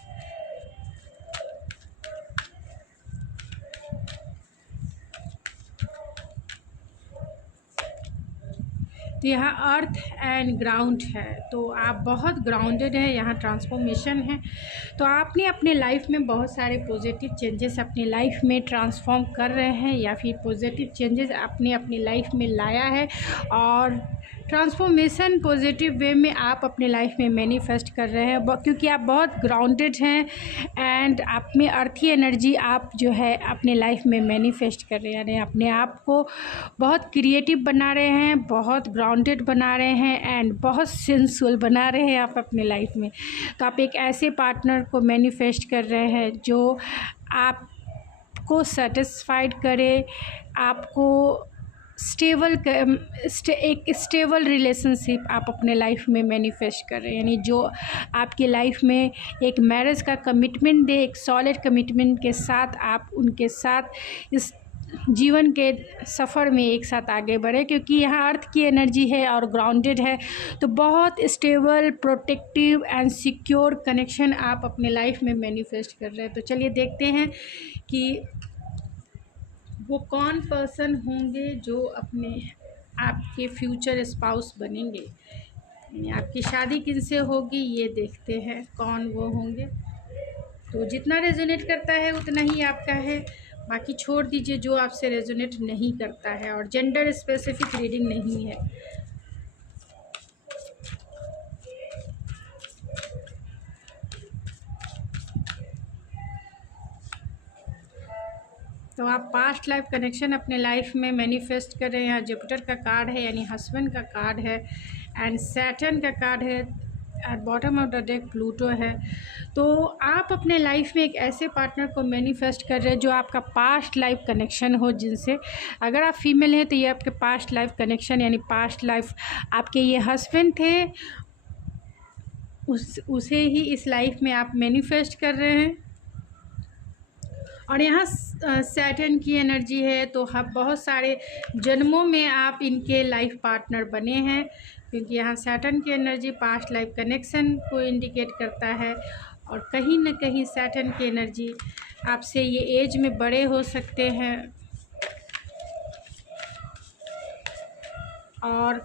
तो यहाँ अर्थ एंड ग्राउंड है, तो आप बहुत ग्राउंडेड हैं, यहाँ ट्रांसफॉर्मेशन है। तो आपने अपने लाइफ में बहुत सारे पॉजिटिव चेंजेस अपनी लाइफ में ट्रांसफॉर्म कर रहे हैं, या फिर पॉजिटिव चेंजेस आपने अपनी लाइफ में लाया है, और ट्रांसफॉर्मेशन पॉजिटिव वे में आप अपने लाइफ में मैनिफेस्ट कर रहे हैं, क्योंकि आप बहुत ग्राउंडेड हैं एंड आप में अर्थी एनर्जी आप जो है अपने लाइफ में मैनिफेस्ट कर रहे हैं, यानी अपने आप को बहुत क्रिएटिव बना रहे हैं, बहुत ग्राउंडेड बना रहे हैं एंड बहुत सेंसुअल बना रहे हैं आप अपने लाइफ में। तो आप एक ऐसे पार्टनर को मैनिफेस्ट कर रहे हैं जो आपको सेटिस्फाइड करे, आपको एक स्टेबल रिलेशनशिप आप अपने लाइफ में मैनिफेस्ट कर रहे हैं, यानी जो आपकी लाइफ में एक मैरिज का कमिटमेंट दे, एक सॉलिड कमिटमेंट के साथ आप उनके साथ इस जीवन के सफ़र में एक साथ आगे बढ़े, क्योंकि यहाँ अर्थ की एनर्जी है और ग्राउंडेड है। तो बहुत stable, protective and secure connection आप अपने लाइफ में मैनिफेस्ट कर रहे हैं। तो चलिए देखते हैं कि वो कौन पर्सन होंगे जो अपने आपके फ्यूचर स्पाउस बनेंगे, यानी आपकी शादी किनसे होगी, ये देखते हैं कौन वो होंगे। तो जितना रेजोनेट करता है उतना ही आपका है, बाकी छोड़ दीजिए जो आपसे रेजोनेट नहीं करता है, और जेंडर स्पेसिफिक रीडिंग नहीं है। तो आप पास्ट लाइफ कनेक्शन अपने लाइफ में मैनिफेस्ट कर रहे हैं। यहाँ जुपिटर का कार्ड है, यानी हस्बैंड का कार्ड है, एंड सैटर्न का कार्ड है, at bottom of the deck Pluto है। तो आप अपने लाइफ में एक ऐसे पार्टनर को मैनिफेस्ट कर रहे हैं जो आपका पास्ट लाइफ कनेक्शन हो, जिनसे अगर आप फीमेल हैं तो ये आपके पास्ट लाइफ कनेक्शन, यानी पास्ट लाइफ आपके ये हस्बैंड थे, उसे ही इस लाइफ में आप मैनिफेस्ट कर रहे हैं। और यहाँ सैटर्न की एनर्जी है, तो हम बहुत सारे जन्मों में आप इनके लाइफ पार्टनर बने हैं, क्योंकि यहाँ सैटर्न की एनर्जी पास्ट लाइफ कनेक्शन को इंडिकेट करता है। और कहीं ना कहीं सैटर्न की एनर्जी आपसे ये एज में बड़े हो सकते हैं, और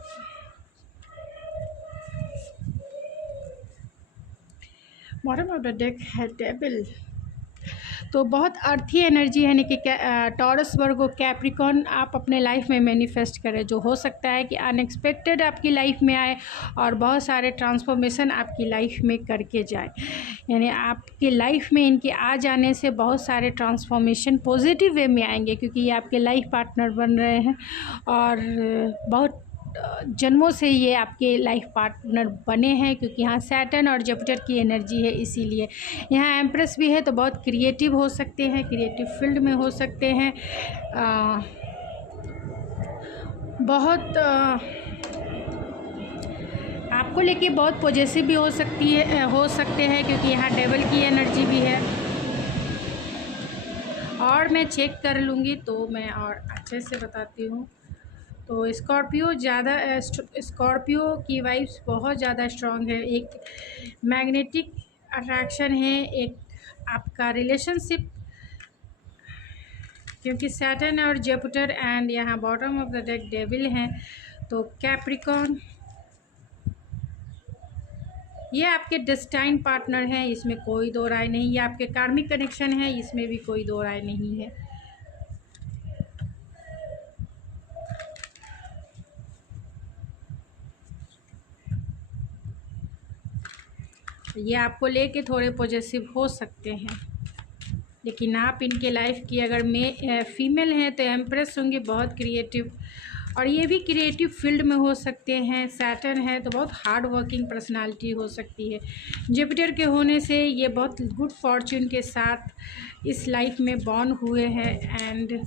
बॉटम ऑफ द डेक है डेविल। तो बहुत अर्थी एनर्जी है, यानी कि टॉरस, वर्गो, कैप्रिकॉर्न आप अपने लाइफ में मैनिफेस्ट करें, जो हो सकता है कि अनएक्सपेक्टेड आपकी लाइफ में आए और बहुत सारे ट्रांसफॉर्मेशन आपकी लाइफ में करके जाए, यानी आपकी लाइफ में इनके आ जाने से बहुत सारे ट्रांसफॉर्मेशन पॉजिटिव वे में आएंगे, क्योंकि ये आपके लाइफ पार्टनर बन रहे हैं और बहुत जन्मों से ये आपके लाइफ पार्टनर बने हैं, क्योंकि यहाँ सैटर्न और जुपिटर की एनर्जी है। इसीलिए यहाँ एम्प्रेस भी है, तो बहुत क्रिएटिव हो सकते हैं, क्रिएटिव फील्ड में हो सकते हैं, बहुत आपको लेके बहुत पॉजिटिव भी हो सकते हैं, क्योंकि यहाँ डेविल की एनर्जी भी है। और मैं चेक कर लूँगी तो मैं और अच्छे से बताती हूँ। तो स्कॉर्पियो की वाइब्स बहुत ज़्यादा स्ट्रॉन्ग है, एक मैग्नेटिक अट्रैक्शन है, एक आपका रिलेशनशिप, क्योंकि सैटर्न और जुपिटर एंड यहाँ bottom of the deck devil हैं। तो कैप्रिकॉर्न ये आपके डेस्टाइन पार्टनर हैं, इसमें कोई दो राय नहीं। ये आपके कार्मिक कनेक्शन है, इसमें भी कोई दो राय नहीं है। ये आपको लेके थोड़े पॉजिटिव हो सकते हैं, लेकिन आप इनके लाइफ की अगर फीमेल हैं तो एम्प्रेस होंगी, बहुत क्रिएटिव और ये भी क्रिएटिव फील्ड में हो सकते हैं। सैटर्न है तो बहुत हार्ड वर्किंग पर्सनालिटी हो सकती है। जुपिटर के होने से ये बहुत गुड फॉर्च्यून के साथ इस लाइफ में बॉर्न हुए हैं एंड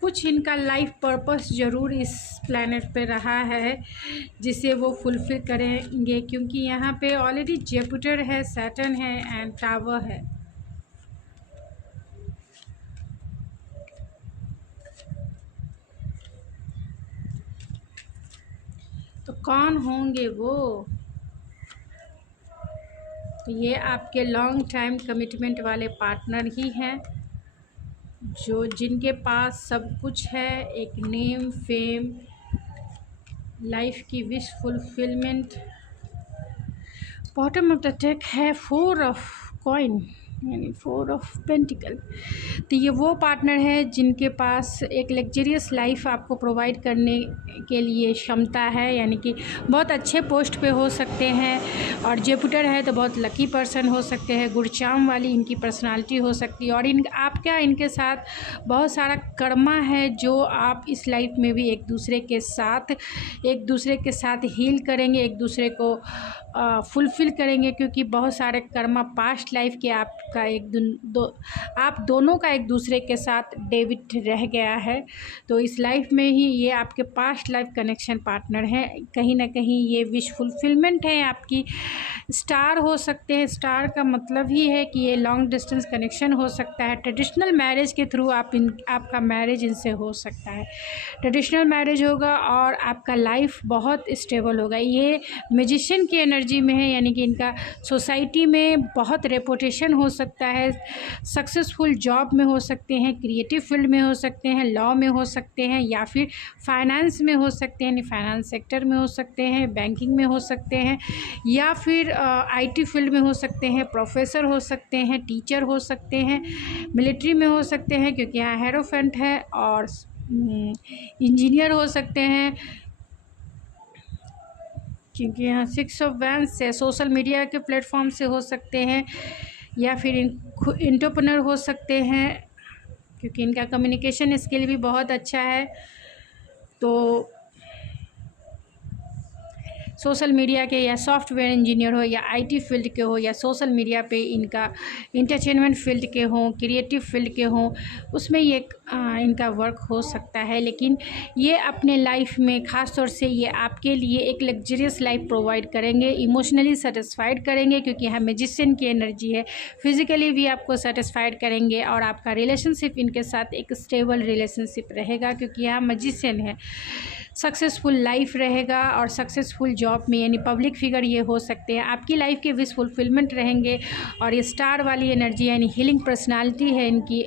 कुछ इनका लाइफ पर्पस ज़रूर इस प्लैनेट पे रहा है जिसे वो फुलफ़िल करेंगे, क्योंकि यहाँ पे ऑलरेडी जुपिटर है, सैटर्न है एंड टावर है। तो कौन होंगे वो? तो ये आपके लॉन्ग टाइम कमिटमेंट वाले पार्टनर ही हैं, जो जिनके पास सब कुछ है, एक नेम, फेम, लाइफ की wish fulfilment. Bottom of the deck है 4 ऑफ कॉइन यानी 4 ऑफ पेंटिकल। तो ये वो पार्टनर है जिनके पास एक लग्जरियस लाइफ आपको प्रोवाइड करने के लिए क्षमता है, यानी कि बहुत अच्छे पोस्ट पे हो सकते हैं। और जुपिटर है तो बहुत लकी पर्सन हो सकते हैं, गुड़चाम वाली इनकी पर्सनालिटी हो सकती है। और आपका इनके साथ बहुत सारा कर्मा है जो आप इस लाइफ में भी एक दूसरे के साथ हील करेंगे, एक दूसरे को फुलफ़िल करेंगे, क्योंकि बहुत सारे कर्मा पास्ट लाइफ के आप दोनों का एक दूसरे के साथ डेबिट रह गया है। तो इस लाइफ में ही ये आपके पास्ट लाइफ कनेक्शन पार्टनर हैं। कहीं ना कहीं ये विश फुलफिलमेंट है आपकी। स्टार हो सकते हैं, स्टार का मतलब ही है कि ये लॉन्ग डिस्टेंस कनेक्शन हो सकता है। ट्रेडिशनल मैरिज के थ्रू आपका मैरिज इनसे हो सकता है। ट्रेडिशनल मैरिज होगा और आपका लाइफ बहुत स्टेबल होगा। ये मैजिशियन की एनर्जी में है, यानी कि इनका सोसाइटी में बहुत रेपुटेशन हो सकता है, सक्सेसफुल जॉब में हो सकते हैं, क्रिएटिव फील्ड में हो सकते हैं, लॉ में हो सकते हैं, या फिर फाइनेंस में हो सकते हैं, यानी फाइनेंस सेक्टर में हो सकते हैं, बैंकिंग में हो सकते हैं, या फिर आईटी फील्ड में हो सकते हैं, प्रोफेसर हो सकते हैं, टीचर हो सकते हैं, मिलिट्री में हो सकते हैं क्योंकि यहाँ हेरोफेंट है, और इंजीनियर हो सकते हैं क्योंकि यहाँ 6 ऑफ वैंड्स से सोशल मीडिया के प्लेटफॉर्म से हो सकते हैं, या फिर एंटरप्रेन्योर हो सकते हैं क्योंकि इनका कम्युनिकेशन स्किल भी बहुत अच्छा है। तो सोशल मीडिया के या सॉफ्टवेयर इंजीनियर हो या आईटी फील्ड के हो या सोशल मीडिया पे इनका इंटरटेनमेंट फील्ड के हों, क्रिएटिव फील्ड के हों, उसमें ये इनका वर्क हो सकता है। लेकिन ये अपने लाइफ में ख़ास तौर से ये आपके लिए एक लग्जरियस लाइफ प्रोवाइड करेंगे, इमोशनली सेटिस्फाइड करेंगे क्योंकि यहाँ मैजिशियन की एनर्जी है, फिज़िकली भी आपको सेटिस्फाइड करेंगे, और आपका रिलेशनशिप इनके साथ एक स्टेबल रिलेशनशिप रहेगा क्योंकि यहाँ मैजिशियन है। सक्सेसफुल लाइफ रहेगा और सक्सेसफुल जॉब में, यानी पब्लिक फिगर ये हो सकते हैं। आपकी लाइफ के विश फुलफिलमेंट रहेंगे, और ये स्टार वाली एनर्जी यानी हीलिंग पर्सनालिटी है इनकी।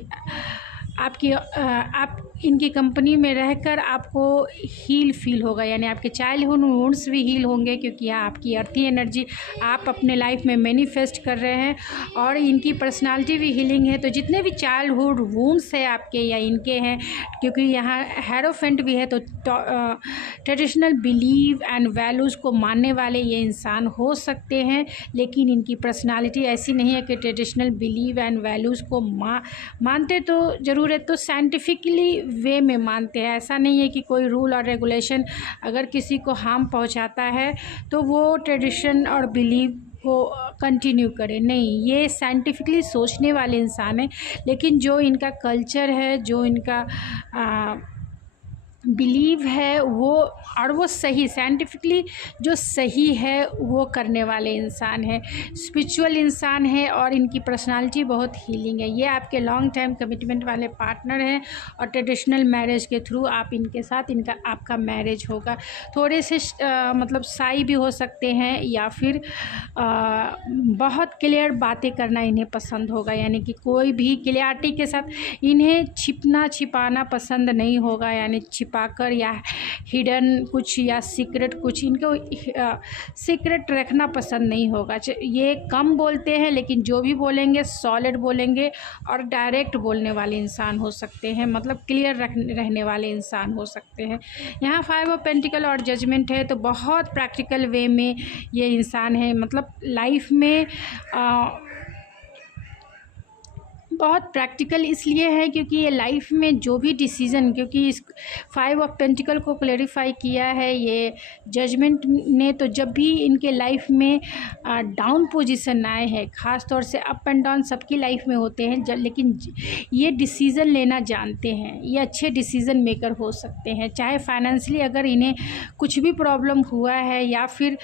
आप इनकी कंपनी में रहकर आपको हील फील होगा, यानी आपके चाइल्डहुड वुंड्स भी हील होंगे क्योंकि यहाँ आपकी अर्थी एनर्जी आप अपने लाइफ में मैनिफेस्ट कर रहे हैं, और इनकी पर्सनालिटी भी हीलिंग है। तो जितने भी चाइल्डहुड वुंड्स है आपके या इनके हैं, क्योंकि यहाँ हेरोफेंट भी है, तो ट्रेडिशनल बिलीव एंड वैल्यूज़ को मानने वाले ये इंसान हो सकते हैं, लेकिन इनकी पर्सनालिटी ऐसी नहीं है कि ट्रेडिशनल बिलीव एंड वैल्यूज़ को मानते तो ज़रूर है, तो साइंटिफिकली वे में मानते हैं। ऐसा नहीं है कि कोई रूल और रेगुलेशन अगर किसी को हार्म पहुंचाता है तो वो ट्रेडिशन और बिलीव को कंटिन्यू करे, नहीं, ये साइंटिफिकली सोचने वाले इंसान हैं। लेकिन जो इनका कल्चर है, जो इनका बिलीव है वो सही, साइंटिफिकली जो सही है वो करने वाले इंसान है, स्पिरिचुअल इंसान है, और इनकी पर्सनालिटी बहुत हीलिंग है। ये आपके लॉन्ग टाइम कमिटमेंट वाले पार्टनर हैं, और ट्रेडिशनल मैरिज के थ्रू आप इनके साथ आपका मैरिज होगा। थोड़े से मतलब साई भी हो सकते हैं, या फिर बहुत क्लियर बातें करना इन्हें पसंद होगा, यानी कि कोई भी क्लियरिटी के साथ इन्हें छिपाना पसंद नहीं होगा, यानी छिपाकर या हिडन कुछ या सीक्रेट कुछ, इनको सीक्रेट रखना पसंद नहीं होगा। ये कम बोलते हैं लेकिन जो भी बोलेंगे सॉलिड बोलेंगे, और डायरेक्ट बोलने वाले इंसान हो सकते हैं, मतलब क्लियर रहने वाले इंसान हो सकते हैं। यहाँ 5 ऑफ पेंटिकल और जजमेंट है, तो बहुत प्रैक्टिकल वे में ये इंसान है, मतलब लाइफ में बहुत प्रैक्टिकल इसलिए है क्योंकि ये लाइफ में जो भी डिसीज़न, क्योंकि इस 5 ऑफ पेंटिकल को क्लेरिफाई किया है ये जजमेंट ने, तो जब भी इनके लाइफ में डाउन पोजीशन आए हैं, ख़ास तौर से अप एंड डाउन सबकी लाइफ में होते हैं, लेकिन ये डिसीज़न लेना जानते हैं, ये अच्छे डिसीज़न मेकर हो सकते हैं। चाहे फाइनेंशियली अगर इन्हें कुछ भी प्रॉब्लम हुआ है या फिर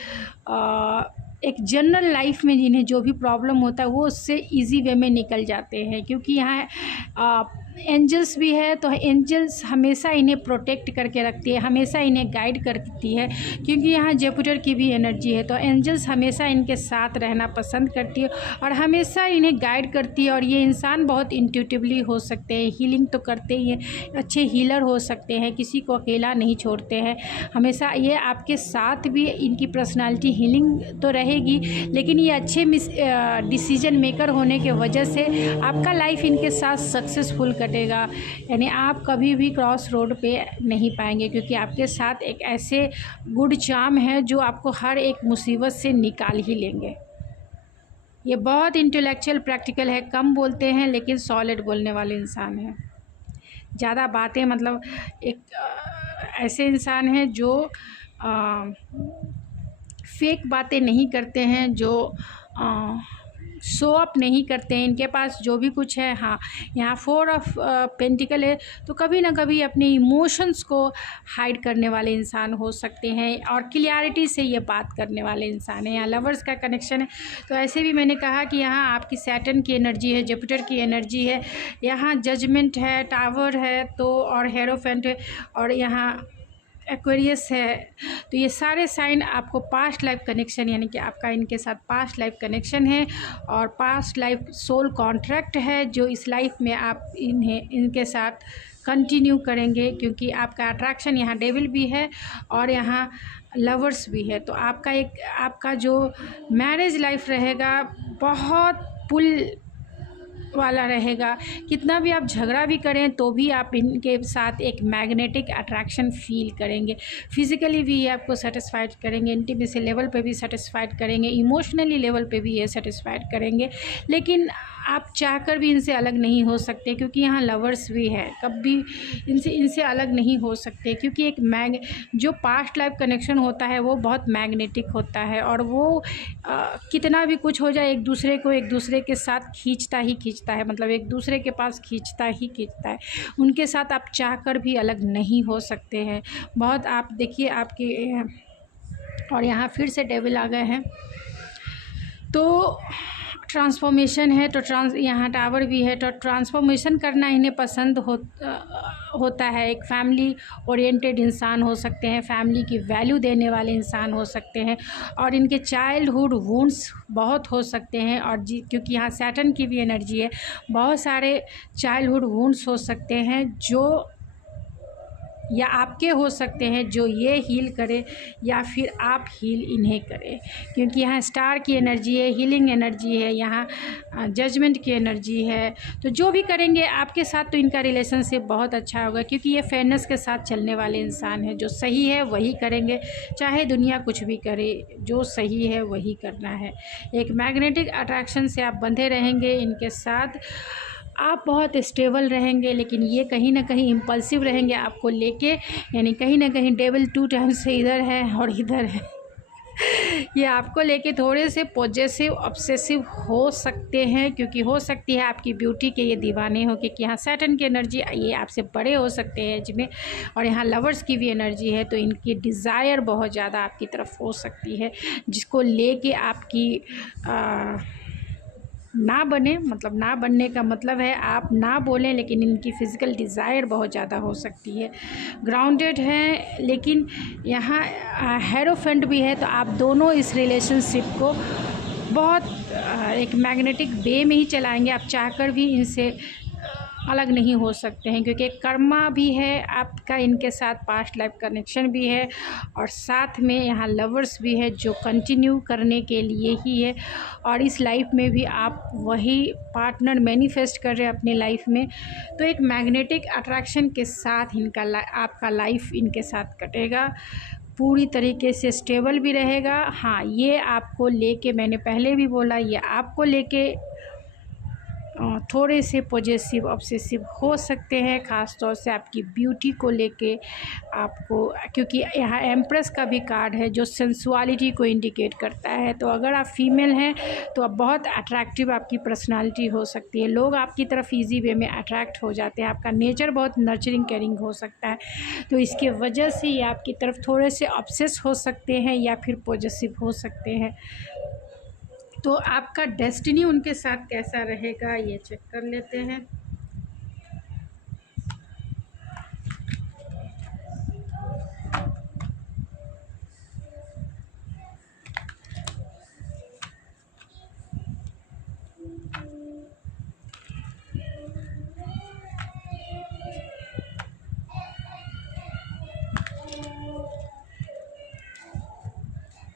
एक जनरल लाइफ में जिन्हें जो भी प्रॉब्लम होता है वो उससे इजी वे में निकल जाते हैं, क्योंकि यहाँ एंजल्स भी है, तो एंजल्स हमेशा इन्हें प्रोटेक्ट करके रखती है, हमेशा इन्हें गाइड करती है, क्योंकि यहाँ जुपिटर की भी एनर्जी है। तो एंजल्स हमेशा इनके साथ रहना पसंद करती है और हमेशा इन्हें गाइड करती है। और ये इंसान बहुत इंट्यूटिवली हो सकते हैं, हीलिंग तो करते ही हैं, अच्छे हीलर हो सकते हैं, किसी को अकेला नहीं छोड़ते हैं, हमेशा ये आपके साथ भी। इनकी पर्सनालिटी हीलिंग तो रहेगी, लेकिन ये अच्छे डिसीजन मेकर होने के वजह से आपका लाइफ इनके साथ सक्सेसफुल कटेगा। यानी आप कभी भी क्रॉस रोड पे नहीं पाएंगे, क्योंकि आपके साथ एक ऐसे गुड चार्म है जो आपको हर एक मुसीबत से निकाल ही लेंगे। ये बहुत इंटेलेक्चुअल प्रैक्टिकल है, कम बोलते हैं लेकिन सॉलिड बोलने वाले इंसान हैं। ज़्यादा बातें मतलब एक ऐसे इंसान हैं जो फेक बातें नहीं करते हैं, जो शो अप नहीं करते हैं। इनके पास जो भी कुछ है, हाँ यहाँ 4 ऑफ पेंटिकल है, तो कभी ना कभी अपने इमोशंस को हाइड करने वाले इंसान हो सकते हैं और क्लियरिटी से ये बात करने वाले इंसान हैं। यहाँ लवर्स का कनेक्शन है, तो ऐसे भी मैंने कहा कि यहाँ आपकी सैटर्न की एनर्जी है, जुपिटर की एनर्जी है, यहाँ जजमेंट है, टावर है, तो और हेरोफेंट है, और यहाँ एक्वेरियस है। तो ये सारे साइन आपको पास्ट लाइफ कनेक्शन, यानी कि आपका इनके साथ पास्ट लाइफ कनेक्शन है और पास्ट लाइफ सोल कॉन्ट्रैक्ट है, जो इस लाइफ में आप इनके साथ कंटिन्यू करेंगे, क्योंकि आपका अट्रैक्शन यहाँ डेविल भी है और यहाँ लवर्स भी है। तो आपका जो मैरिज लाइफ रहेगा बहुत पुल वाला रहेगा। कितना भी आप झगड़ा भी करें तो भी आप इनके साथ एक मैग्नेटिक अट्रैक्शन फील करेंगे। फिज़िकली भी ये आपको सेटिस्फाइड करेंगे, इंटीमेसी लेवल पे भी सेटिस्फाइड करेंगे, इमोशनली लेवल पे भी ये सेटिस्फाइड करेंगे। लेकिन आप चाहकर भी इनसे अलग नहीं हो सकते, क्योंकि यहाँ लवर्स भी है, कभी इनसे अलग नहीं हो सकते, क्योंकि एक जो पास्ट लाइफ कनेक्शन होता है वो बहुत मैग्नेटिक होता है और वो कितना भी कुछ हो जाए एक दूसरे के साथ खींचता है, मतलब एक दूसरे के पास खींचता है। उनके साथ आप चाहकर भी अलग नहीं हो सकते हैं। बहुत आप देखिए आपके, और यहाँ फिर से डेविल आ गए हैं, तो ट्रांसफॉर्मेशन है, तो यहाँ टावर भी है, तो ट्रांसफॉर्मेशन करना इन्हें पसंद होता है। एक फैमिली ओरिएंटेड इंसान हो सकते हैं, फैमिली की वैल्यू देने वाले इंसान हो सकते हैं, और इनके चाइल्डहुड वुंड्स बहुत हो सकते हैं। और क्योंकि यहाँ सैटर्न की भी एनर्जी है, बहुत सारे चाइल्डहुड वुंड्स हो सकते हैं जो या आपके हो सकते हैं, जो ये हील करे या फिर आप हील इन्हें करें, क्योंकि यहाँ स्टार की एनर्जी है, हीलिंग एनर्जी है, यहाँ जजमेंट की एनर्जी है। तो जो भी करेंगे आपके साथ, तो इनका रिलेशनशिप बहुत अच्छा होगा, क्योंकि ये फेयरनेस के साथ चलने वाले इंसान हैं। जो सही है वही करेंगे, चाहे दुनिया कुछ भी करे, जो सही है वही करना है। एक मैग्नेटिक अट्रैक्शन से आप बंधे रहेंगे इनके साथ, आप बहुत स्टेबल रहेंगे, लेकिन ये कहीं ना कहीं इम्पल्सिव रहेंगे आपको लेके, यानी कहीं ना कहीं डेविल 2 टाइम्स से इधर है और इधर है। ये आपको लेके थोड़े से पॉजेसिव ऑब्सेसिव हो सकते हैं, क्योंकि हो सकती है आपकी ब्यूटी के ये दीवाने हो, क्योंकि यहाँ सैटर्न की एनर्जी, ये आपसे बड़े हो सकते हैं एज में, और यहाँ लवर्स की भी एनर्जी है, तो इनकी डिज़ायर बहुत ज़्यादा आपकी तरफ हो सकती है, जिसको लेके आपकी ना बने, मतलब ना बनने का मतलब है आप ना बोलें, लेकिन इनकी फ़िज़िकल डिज़ायर बहुत ज़्यादा हो सकती है। ग्राउंडेड है, लेकिन यहाँ हेरोफेंट भी है, तो आप दोनों इस रिलेशनशिप को बहुत एक मैग्नेटिक वे में ही चलाएंगे। आप चाहकर भी इनसे अलग नहीं हो सकते हैं, क्योंकि कर्मा भी है आपका, इनके साथ पास्ट लाइफ कनेक्शन भी है, और साथ में यहाँ लवर्स भी है जो कंटिन्यू करने के लिए ही है। और इस लाइफ में भी आप वही पार्टनर मैनिफेस्ट कर रहे हैं अपनी लाइफ में, तो एक मैग्नेटिक अट्रैक्शन के साथ आपका लाइफ इनके साथ कटेगा, पूरी तरीके से स्टेबल भी रहेगा। हाँ, ये आपको लेके, मैंने पहले भी बोला, ये आपको लेके थोड़े से पॉजेसिव ऑब्सेसिव हो सकते हैं, ख़ास तौर से आपकी ब्यूटी को लेके आपको, क्योंकि यहाँ एम्प्रेस का भी कार्ड है जो सेंसुअलिटी को इंडिकेट करता है। तो अगर आप फीमेल हैं तो आप बहुत अट्रैक्टिव आपकी पर्सनालिटी हो सकती है, लोग आपकी तरफ ईजी वे में अट्रैक्ट हो जाते हैं, आपका नेचर बहुत नर्चरिंग केयरिंग हो सकता है। तो इसके वजह से ये आपकी तरफ थोड़े से ऑब्सेस हो सकते हैं या फिर पॉजेसिव हो सकते हैं। तो आपका डेस्टिनी उनके साथ कैसा रहेगा ये चेक कर लेते हैं।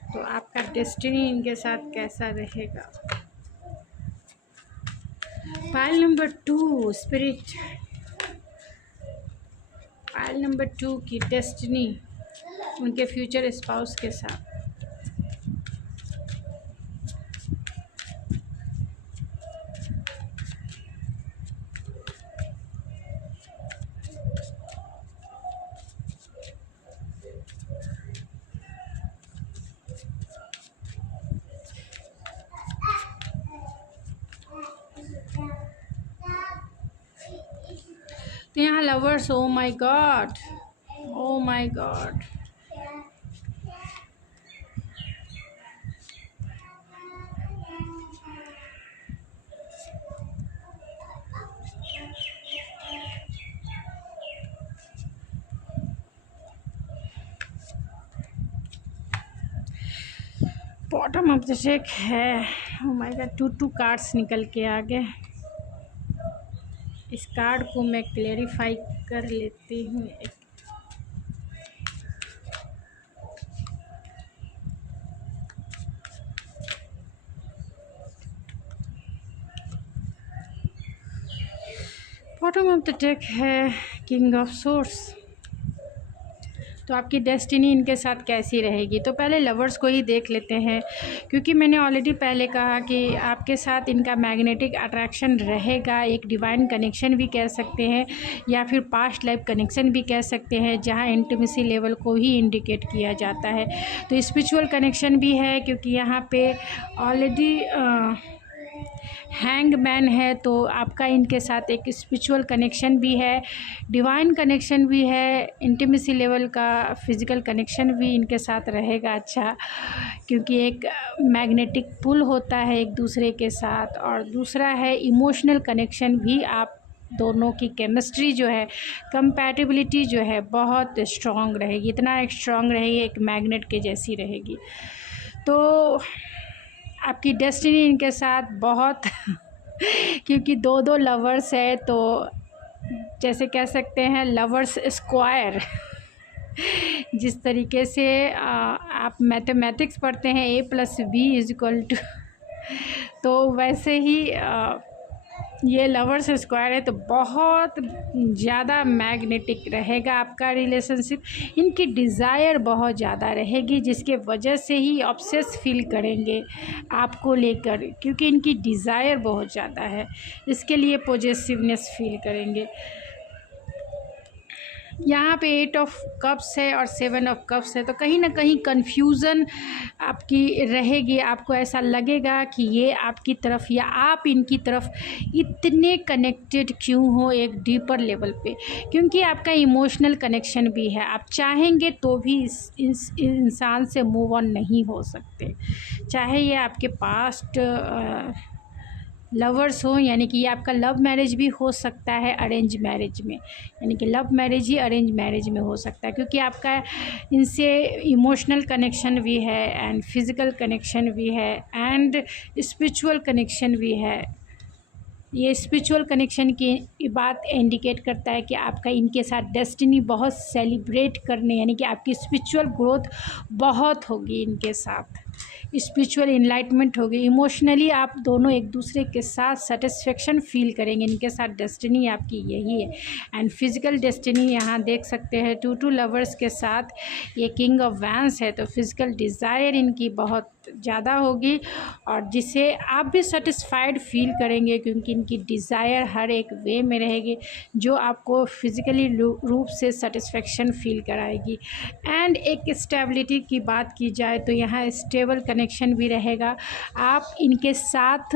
तो आपका डेस्टिनी इनके साथ कैसा रहेगा। Pile number 2 spirit, pile number 2 की डेस्टिनी उनके फ्यूचर स्पाउस के साथ। तो यहाँ lovers, O my God, O my God, bottom of the deck है। ओ माय गॉड, 2 कार्ड्स निकल के आ गए। इस कार्ड को मैं क्लेरिफाई कर लेती हूँ। बॉटम ऑफ द डेक है किंग ऑफ सोर्ड्स। तो आपकी डेस्टिनी इनके साथ कैसी रहेगी। तो पहले लवर्स को ही देख लेते हैं, क्योंकि मैंने ऑलरेडी पहले कहा कि आपके साथ इनका मैग्नेटिक अट्रैक्शन रहेगा, एक डिवाइन कनेक्शन भी कह सकते हैं या फिर पास्ट लाइफ कनेक्शन भी कह सकते हैं, जहां इंटीमेसी लेवल को ही इंडिकेट किया जाता है। तो स्पिरिचुअल कनेक्शन भी है, क्योंकि यहाँ पे ऑलरेडी हैंग मैन है, तो आपका इनके साथ एक स्पिरिचुअल कनेक्शन भी है, डिवाइन कनेक्शन भी है, इंटीमेसी लेवल का फिज़िकल कनेक्शन भी इनके साथ रहेगा। अच्छा, क्योंकि एक मैग्नेटिक पुल होता है एक दूसरे के साथ, और दूसरा है इमोशनल कनेक्शन भी। आप दोनों की केमिस्ट्री जो है, कंपैटिबिलिटी जो है बहुत स्ट्रॉन्ग रहेगी, इतना स्ट्रॉन्ग रहेगी, एक मैग्नेट के जैसी रहेगी। तो आपकी डेस्टिनी इनके साथ बहुत क्योंकि 2 लवर्स है, तो जैसे कह सकते हैं लवर्स स्क्वायर जिस तरीके से आप मैथमेटिक्स पढ़ते हैं A+B=, तो वैसे ही ये लवर्स स्क्वायर है, तो बहुत ज़्यादा मैग्नेटिक रहेगा आपका रिलेशनशिप। इनकी डिज़ायर बहुत ज़्यादा रहेगी, जिसके वजह से ही ऑब्सेस फील करेंगे आपको लेकर, क्योंकि इनकी डिज़ायर बहुत ज़्यादा है, इसके लिए पॉजेसिवनेस फील करेंगे। यहाँ पे 8 ऑफ कप्स है और 7 ऑफ कप्स है, तो कहीं ना कहीं कन्फ्यूज़न आपकी रहेगी। आपको ऐसा लगेगा कि ये आपकी तरफ या आप इनकी तरफ इतने कनेक्टेड क्यों हो एक डीपर लेवल पे, क्योंकि आपका इमोशनल कनेक्शन भी है। आप चाहेंगे तो भी इस इंसान से मूव ऑन नहीं हो सकते, चाहे ये आपके पास्ट लवर्स हो, यानी कि ये आपका लव मैरिज भी हो सकता है अरेंज मैरिज में, यानी कि लव मैरिज ही अरेंज मैरिज में हो सकता है, क्योंकि आपका इनसे इमोशनल कनेक्शन भी है एंड फिज़िकल कनेक्शन भी है एंड स्पिरिचुअल कनेक्शन भी है। ये स्पिरिचुअल कनेक्शन की बात इंडिकेट करता है कि आपका इनके साथ डेस्टिनी बहुत सेलिब्रेट करने, यानी कि आपकी स्पिरिचुअल ग्रोथ बहुत होगी इनके साथ। स्पिरिचुअल इनलाइटमेंट होगी। इमोशनली आप दोनों एक दूसरे के साथ सेटिस्फेक्शन फील करेंगे। इनके साथ डेस्टिनी आपकी यही है। एंड फिजिकल डेस्टिनी यहाँ देख सकते हैं टू लवर्स के साथ ये किंग ऑफ वैंस है, तो फिजिकल डिज़ायर इनकी बहुत ज़्यादा होगी और जिसे आप भी सेटिस्फाइड फील करेंगे, क्योंकि इनकी डिज़ायर हर एक वे में रहेगी जो आपको फिज़िकली रूप से सेटिस्फेक्शन फील कराएगी। एंड एक स्टेबिलिटी की बात की जाए तो यहाँ स्टेबल कनेक्शन भी रहेगा। आप इनके साथ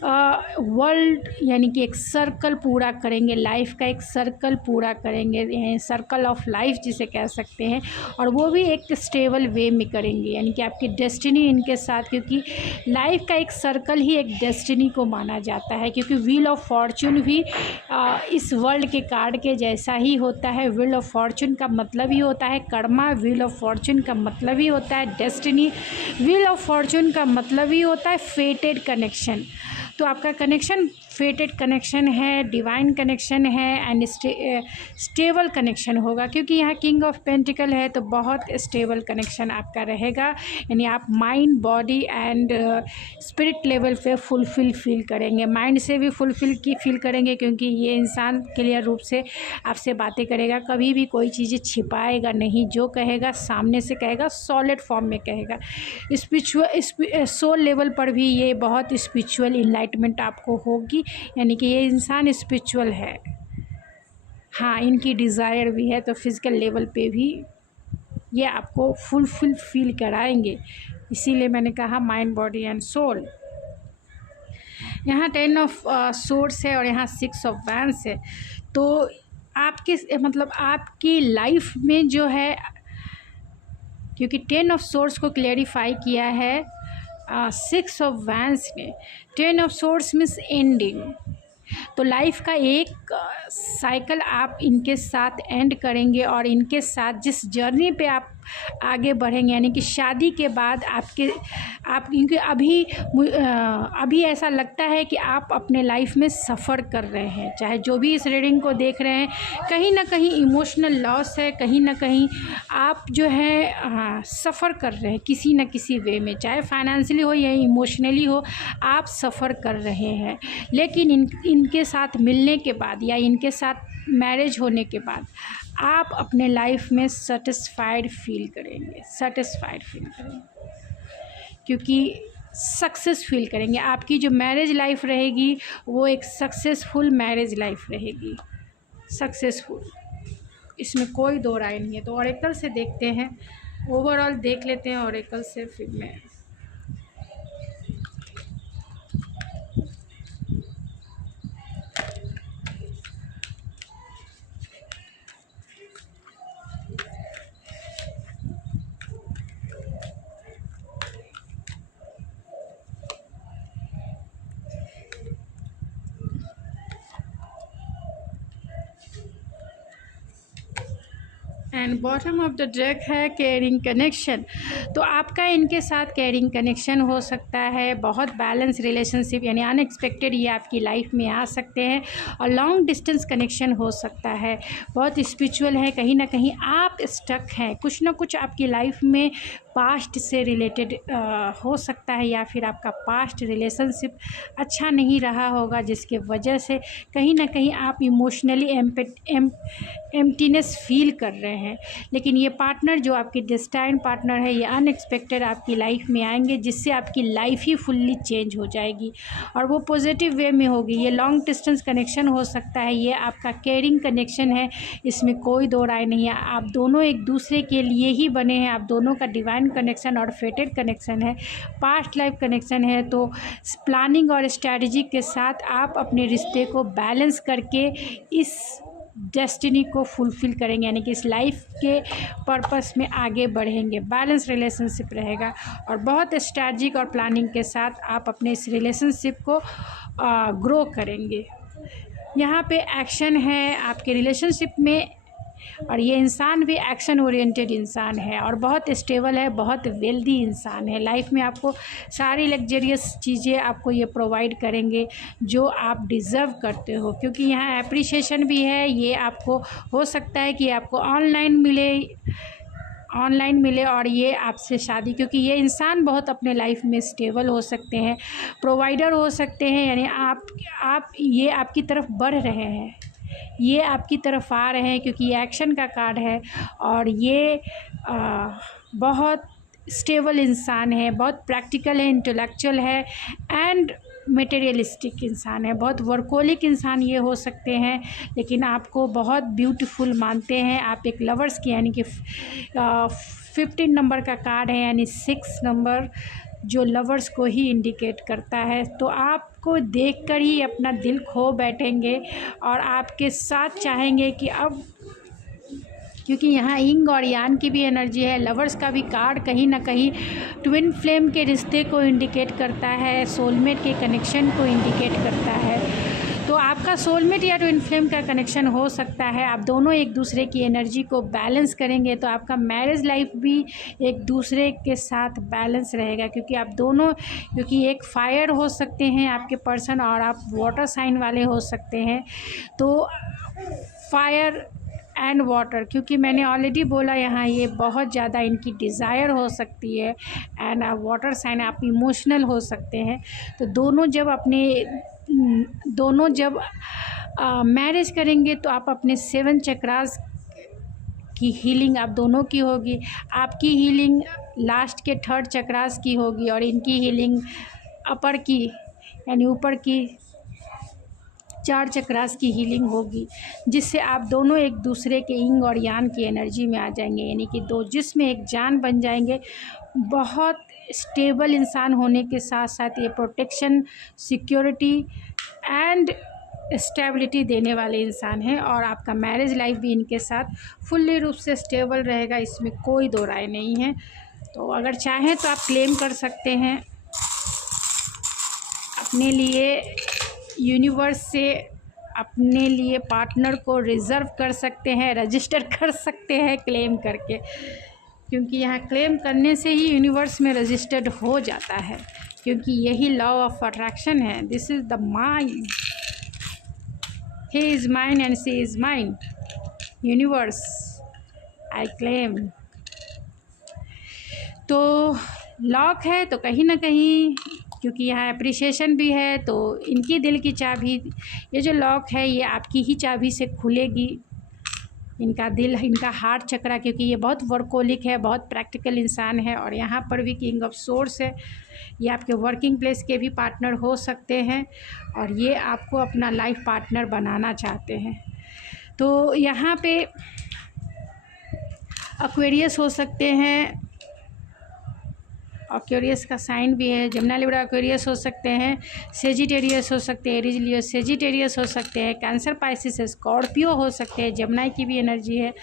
वर्ल्ड यानी कि एक सर्कल पूरा करेंगे, लाइफ का एक सर्कल पूरा करेंगे, सर्कल ऑफ लाइफ जिसे कह सकते हैं, और वो भी एक स्टेबल वे में करेंगे। यानी कि आपकी डेस्टिनी इनके साथ, क्योंकि लाइफ का एक सर्कल ही एक डेस्टिनी को माना जाता है, क्योंकि व्हील ऑफ फॉर्चून भी इस वर्ल्ड के कार्ड के जैसा ही होता है। व्हील ऑफ फॉर्चून का मतलब ही होता है कर्मा, व्हील ऑफ फॉर्चून का मतलब ही होता है डेस्टिनी, व्हील ऑफ फॉर्चून का मतलब ही होता है फेटेड कनेक्शन। तो आपका कनेक्शन फेटेड कनेक्शन है, डिवाइन कनेक्शन है एंड स्टेबल कनेक्शन होगा, क्योंकि यहाँ किंग ऑफ पेंटिकल है तो बहुत स्टेबल कनेक्शन आपका रहेगा। यानी आप mind, body and spirit level पे फुलफिल फील करेंगे। माइंड से भी फुलफिल फील करेंगे, क्योंकि ये इंसान क्लियर रूप से आपसे बातें करेगा, कभी भी कोई चीज़ें छिपाएगा नहीं, जो कहेगा सामने से कहेगा, सॉलिड फॉर्म में कहेगा। स्पिरिचुअल सोल लेवल पर भी ये बहुत स्पिरिचुअल इनलाइटमेंट आपको होगी, यानी कि ये इंसान स्पिरिचुअल है। हाँ, इनकी डिज़ायर भी है, तो फिज़िकल लेवल पे भी ये आपको फुलफिल फील कराएंगे। इसीलिए मैंने कहा माइंड, बॉडी एंड सोल। यहाँ 10 ऑफ सोर्स है और यहाँ 6 ऑफ वैंस है। तो आपके मतलब आपकी लाइफ में जो है, क्योंकि 10 ऑफ सोर्स को क्लेरिफाई किया है 6 ऑफ वैंस ने। 10 ऑफ सोर्स मीन्स एंडिंग, तो लाइफ का एक साइकिल आप इनके साथ एंड करेंगे और इनके साथ जिस जर्नी पे आप आगे बढ़ेंगे, यानी कि शादी के बाद क्योंकि अभी ऐसा लगता है कि आप अपने लाइफ में सफ़र कर रहे हैं। चाहे जो भी इस रीडिंग को देख रहे हैं, कहीं ना कहीं इमोशनल लॉस है, कहीं ना कहीं आप जो है सफ़र कर रहे हैं किसी न किसी वे में, चाहे फाइनेंशियली हो या इमोशनली हो, आप सफ़र कर रहे हैं। लेकिन इनके साथ मिलने के बाद या इनके साथ मैरिज होने के बाद आप अपने लाइफ में सेटिस्फाइड फील करेंगे, क्योंकि सक्सेस फील करेंगे। आपकी जो मैरिज लाइफ रहेगी वो एक सक्सेसफुल मैरिज लाइफ रहेगी, सक्सेसफुल, इसमें कोई दो राय नहीं है। तो ऑरेकल से देखते हैं, ओवरऑल देख लेते हैं ऑरेकल से, फिर मैं and bottom of the deck है केयरिंग कनेक्शन। तो आपका इनके साथ केयरिंग कनेक्शन हो सकता है, बहुत बैलेंस रिलेशनशिप, यानी अनएक्सपेक्टेड ये आपकी लाइफ में आ सकते हैं, और लॉन्ग डिस्टेंस कनेक्शन हो सकता है। बहुत स्पिरिचुअल है, कहीं ना कहीं आप स्टक हैं, कुछ ना कुछ आपकी लाइफ में पास्ट से रिलेटेड हो सकता है, या फिर आपका पास्ट रिलेशनशिप अच्छा नहीं रहा होगा, जिसके वजह से कहीं ना कहीं आप इमोशनली एम्प्टीनेस फील कर रहे हैं। लेकिन ये पार्टनर जो आपकी डेस्टाइन पार्टनर है, ये अनएक्सपेक्टेड आपकी लाइफ में आएंगे, जिससे आपकी लाइफ ही फुल्ली चेंज हो जाएगी और वो पॉजिटिव वे में होगी। ये लॉन्ग डिस्टेंस कनेक्शन हो सकता है, ये आपका केयरिंग कनेक्शन है, इसमें कोई दो राय नहीं है। आप दोनों एक दूसरे के लिए ही बने हैं, आप दोनों का डिवाइन कनेक्शन और फेटेड कनेक्शन है, पास्ट लाइफ कनेक्शन है। तो प्लानिंग और स्ट्रैटेजी के साथ आप अपने रिश्ते को बैलेंस करके इस डेस्टिनी को फुलफ़िल करेंगे, यानी कि इस लाइफ के पर्पस में आगे बढ़ेंगे। बैलेंस रिलेशनशिप रहेगा और बहुत स्ट्रैटेजिक और प्लानिंग के साथ आप अपने इस रिलेशनशिप को ग्रो करेंगे। यहाँ पे एक्शन है आपके रिलेशनशिप में, और ये इंसान भी एक्शन ओरिएंटेड इंसान है और बहुत स्टेबल है, बहुत वेल्दी इंसान है। लाइफ में आपको सारी लग्जरियस चीज़ें आपको ये प्रोवाइड करेंगे जो आप डिज़र्व करते हो, क्योंकि यहाँ एप्रिसिएशन भी है। ये आपको हो सकता है कि आपको ऑनलाइन मिले ऑनलाइन मिले और ये आपसे शादी, क्योंकि ये इंसान बहुत अपने लाइफ में स्टेबल हो सकते हैं, प्रोवाइडर हो सकते हैं, यानी आप ये आपकी तरफ बढ़ रहे हैं, ये आपकी तरफ आ रहे हैं, क्योंकि ये एक्शन का कार्ड है और ये बहुत स्टेबल इंसान है, बहुत प्रैक्टिकल है, इंटेलेक्चुअल है एंड मटेरियलिस्टिक इंसान है, बहुत वर्कोलिक इंसान ये हो सकते हैं, लेकिन आपको बहुत ब्यूटीफुल मानते हैं। आप एक लवर्स की, यानी कि 15 नंबर का कार्ड है, यानी 6 नंबर जो लवर्स को ही इंडिकेट करता है। तो आपको देखकर ही अपना दिल खो बैठेंगे और आपके साथ चाहेंगे कि अब, क्योंकि यहाँ यिंग और यांग की भी एनर्जी है। लवर्स का भी कार्ड कहीं ना कहीं ट्विन फ्लेम के रिश्ते को इंडिकेट करता है, सोलमेट के कनेक्शन को इंडिकेट करता है। तो आपका सोलमेट या ट्विन फ्लेम का कनेक्शन हो सकता है। आप दोनों एक दूसरे की एनर्जी को बैलेंस करेंगे तो आपका मैरिज लाइफ भी एक दूसरे के साथ बैलेंस रहेगा, क्योंकि आप दोनों, क्योंकि एक फायर हो सकते हैं आपके पर्सन और आप वाटर साइन वाले हो सकते हैं। तो फायर एंड वाटर, क्योंकि मैंने ऑलरेडी बोला यहाँ ये बहुत ज़्यादा इनकी डिज़ायर हो सकती है एंड वाटर साइन, आप इमोशनल हो सकते हैं। तो दोनों जब मैरिज करेंगे तो आप अपने 7 चक्रास की हीलिंग आप दोनों की होगी। आपकी हीलिंग लास्ट के 3rd चक्रास की होगी और इनकी हीलिंग अपर की, यानी ऊपर की 4 चक्रास की हीलिंग होगी, जिससे आप दोनों एक दूसरे के यिंग और यांग की एनर्जी में आ जाएंगे, यानी कि दो जिस्म एक जान बन जाएंगे। बहुत स्टेबल इंसान होने के साथ साथ ये प्रोटेक्शन, सिक्योरिटी एंड स्टेबिलिटी देने वाले इंसान हैं और आपका मैरिज लाइफ भी इनके साथ फुल्ली रूप से स्टेबल रहेगा, इसमें कोई दो राय नहीं है। तो अगर चाहें तो आप क्लेम कर सकते हैं अपने लिए, यूनिवर्स से अपने लिए पार्टनर को रिज़र्व कर सकते हैं, रजिस्टर कर सकते हैं क्लेम करके, क्योंकि यहाँ क्लेम करने से ही यूनिवर्स में रजिस्टर्ड हो जाता है, क्योंकि यही लॉ ऑफ अट्रैक्शन है। This is the mind, he is mine and she is mine, universe I claim. तो लॉक है तो कहीं ना कहीं, क्योंकि यहाँ अप्रिसिएशन भी है, तो इनकी दिल की चाबी, ये जो लॉक है ये आपकी ही चाबी से खुलेगी। इनका दिल, इनका हार्ट चक्रा, क्योंकि ये बहुत वर्कोलिक है, बहुत प्रैक्टिकल इंसान है और यहाँ पर भी किंग ऑफ सोर्स है। ये आपके वर्किंग प्लेस के भी पार्टनर हो सकते हैं और ये आपको अपना लाइफ पार्टनर बनाना चाहते हैं। तो यहाँ पे एक्वेरियस हो सकते हैं, एक्वेरियस का साइन भी है, जमुना लिब्रा एक्वेरियस हो सकते हैं, सेजिटेरियस हो सकते हैं, एरीज लियो सेजिटेरियस हो सकते हैं, कैंसर पाइसिस स्कॉर्पियो हो सकते हैं, जमुना की भी एनर्जी है।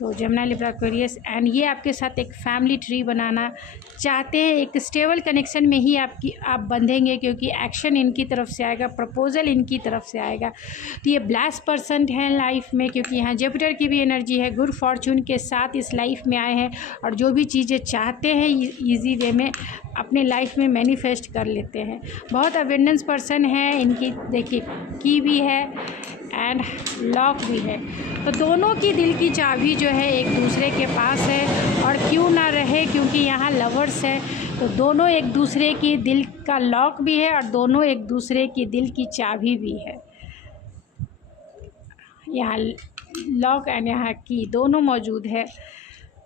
तो जमुना लिब्रा एक्वेरियस एंड ये आपके साथ एक फैमिली ट्री बनाना चाहते हैं। एक स्टेबल कनेक्शन में ही आप बंधेंगे, क्योंकि एक्शन इनकी तरफ से आएगा, प्रपोजल इनकी तरफ से आएगा। तो ये ब्लेस्ड पर्सन है लाइफ में, क्योंकि यहाँ जुपिटर की भी एनर्जी है, गुड फॉर्चून के साथ इस लाइफ में आए हैं और जो भी चीज़ें चाहते हैं ईजी वे में अपने लाइफ में मैनिफेस्ट कर लेते हैं। बहुत अवेंडेंस पर्सन है, इनकी देखिए की भी है एंड लॉक भी है। तो दोनों की दिल की चाबी जो है एक दूसरे के पास है, और क्यों ना रहे, क्योंकि यहाँ लवर्स है, तो दोनों एक दूसरे की दिल का लॉक भी है और दोनों एक दूसरे की दिल की चाबी भी है। यहाँ लॉक एंड यहाँ की दोनों मौजूद है।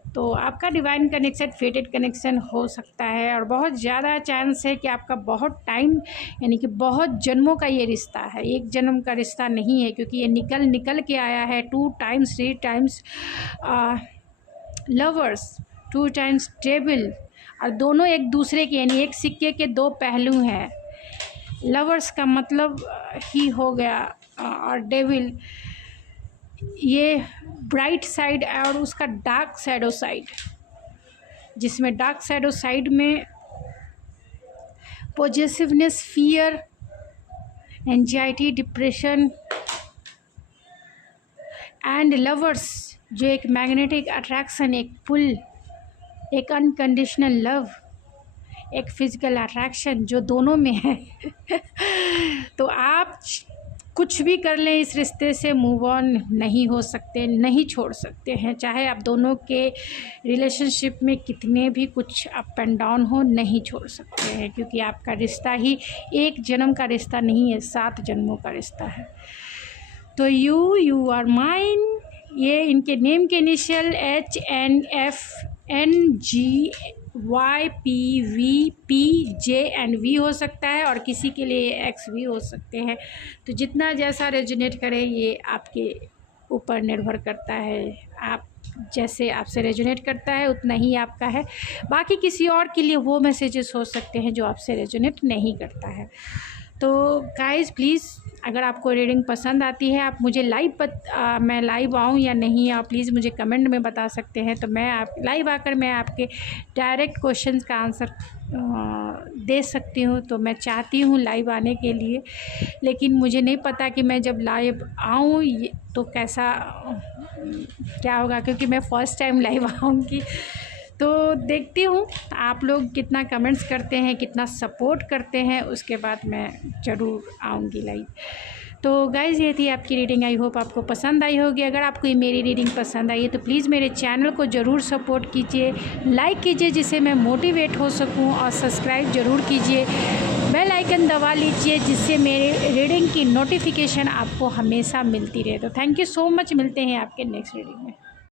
तो आपका डिवाइन कनेक्शन फेटेड कनेक्शन हो सकता है और बहुत ज़्यादा चांस है कि आपका बहुत टाइम, यानी कि बहुत जन्मों का ये रिश्ता है, एक जन्म का रिश्ता नहीं है, क्योंकि ये निकल के आया है 2 times 3 times lovers, 2 times table, और दोनों एक दूसरे के, यानी एक सिक्के के 2 पहलू हैं। लवर्स का मतलब ही हो गया और डेविल, ये ब्राइट साइड और उसका डार्क शैडो साइड, जिसमें डार्क शैडो साइड में positiveness, fear, anxiety, depression and lovers जो एक मैग्नेटिक अट्रैक्शन, एक पुल, एक अनकंडीशनल लव, एक फिजिकल अट्रैक्शन जो दोनों में है। तो आप कुछ भी कर लें इस रिश्ते से मूव ऑन नहीं हो सकते, नहीं छोड़ सकते हैं। चाहे आप दोनों के रिलेशनशिप में कितने भी कुछ अप एंड डाउन हो, नहीं छोड़ सकते हैं, क्योंकि आपका रिश्ता ही एक जन्म का रिश्ता नहीं है, 7 जन्मों का रिश्ता है। तो यू आर माइन, ये इनके नेम के इनिशियल HNFNGYPVPJNV हो सकता है, और किसी के लिए X भी हो सकते हैं। तो जितना जैसा रेजोनेट करे ये आपके ऊपर निर्भर करता है, आप जैसे आपसे रेजोनेट करता है उतना ही आपका है। बाकी किसी और के लिए वो मैसेजेस हो सकते हैं जो आपसे रेजोनेट नहीं करता है। तो गाइज़ प्लीज़, अगर आपको रीडिंग पसंद आती है, आप मुझे मैं लाइव आऊँ या नहीं, आप प्लीज़ मुझे कमेंट में बता सकते हैं। तो मैं आप लाइव आकर मैं आपके डायरेक्ट क्वेश्चंस का आंसर दे सकती हूँ। तो मैं चाहती हूँ लाइव आने के लिए, लेकिन मुझे नहीं पता कि मैं जब लाइव आऊँ तो क्या होगा, क्योंकि मैं फ़र्स्ट टाइम लाइव आऊँगी। तो देखती हूँ आप लोग कितना कमेंट्स करते हैं, कितना सपोर्ट करते हैं, उसके बाद मैं ज़रूर आऊँगी लाइव। तो गाइज़ ये थी आपकी रीडिंग, आई होप आपको पसंद आई होगी। अगर आपको ये मेरी रीडिंग पसंद आई है तो प्लीज़ मेरे चैनल को ज़रूर सपोर्ट कीजिए, लाइक कीजिए जिससे मैं मोटिवेट हो सकूं, और सब्सक्राइब ज़रूर कीजिए, बेल आइकन दबा लीजिए जिससे मेरे रीडिंग की नोटिफिकेशन आपको हमेशा मिलती रहे। तो थैंक यू सो मच, मिलते हैं आपके नेक्स्ट रीडिंग में।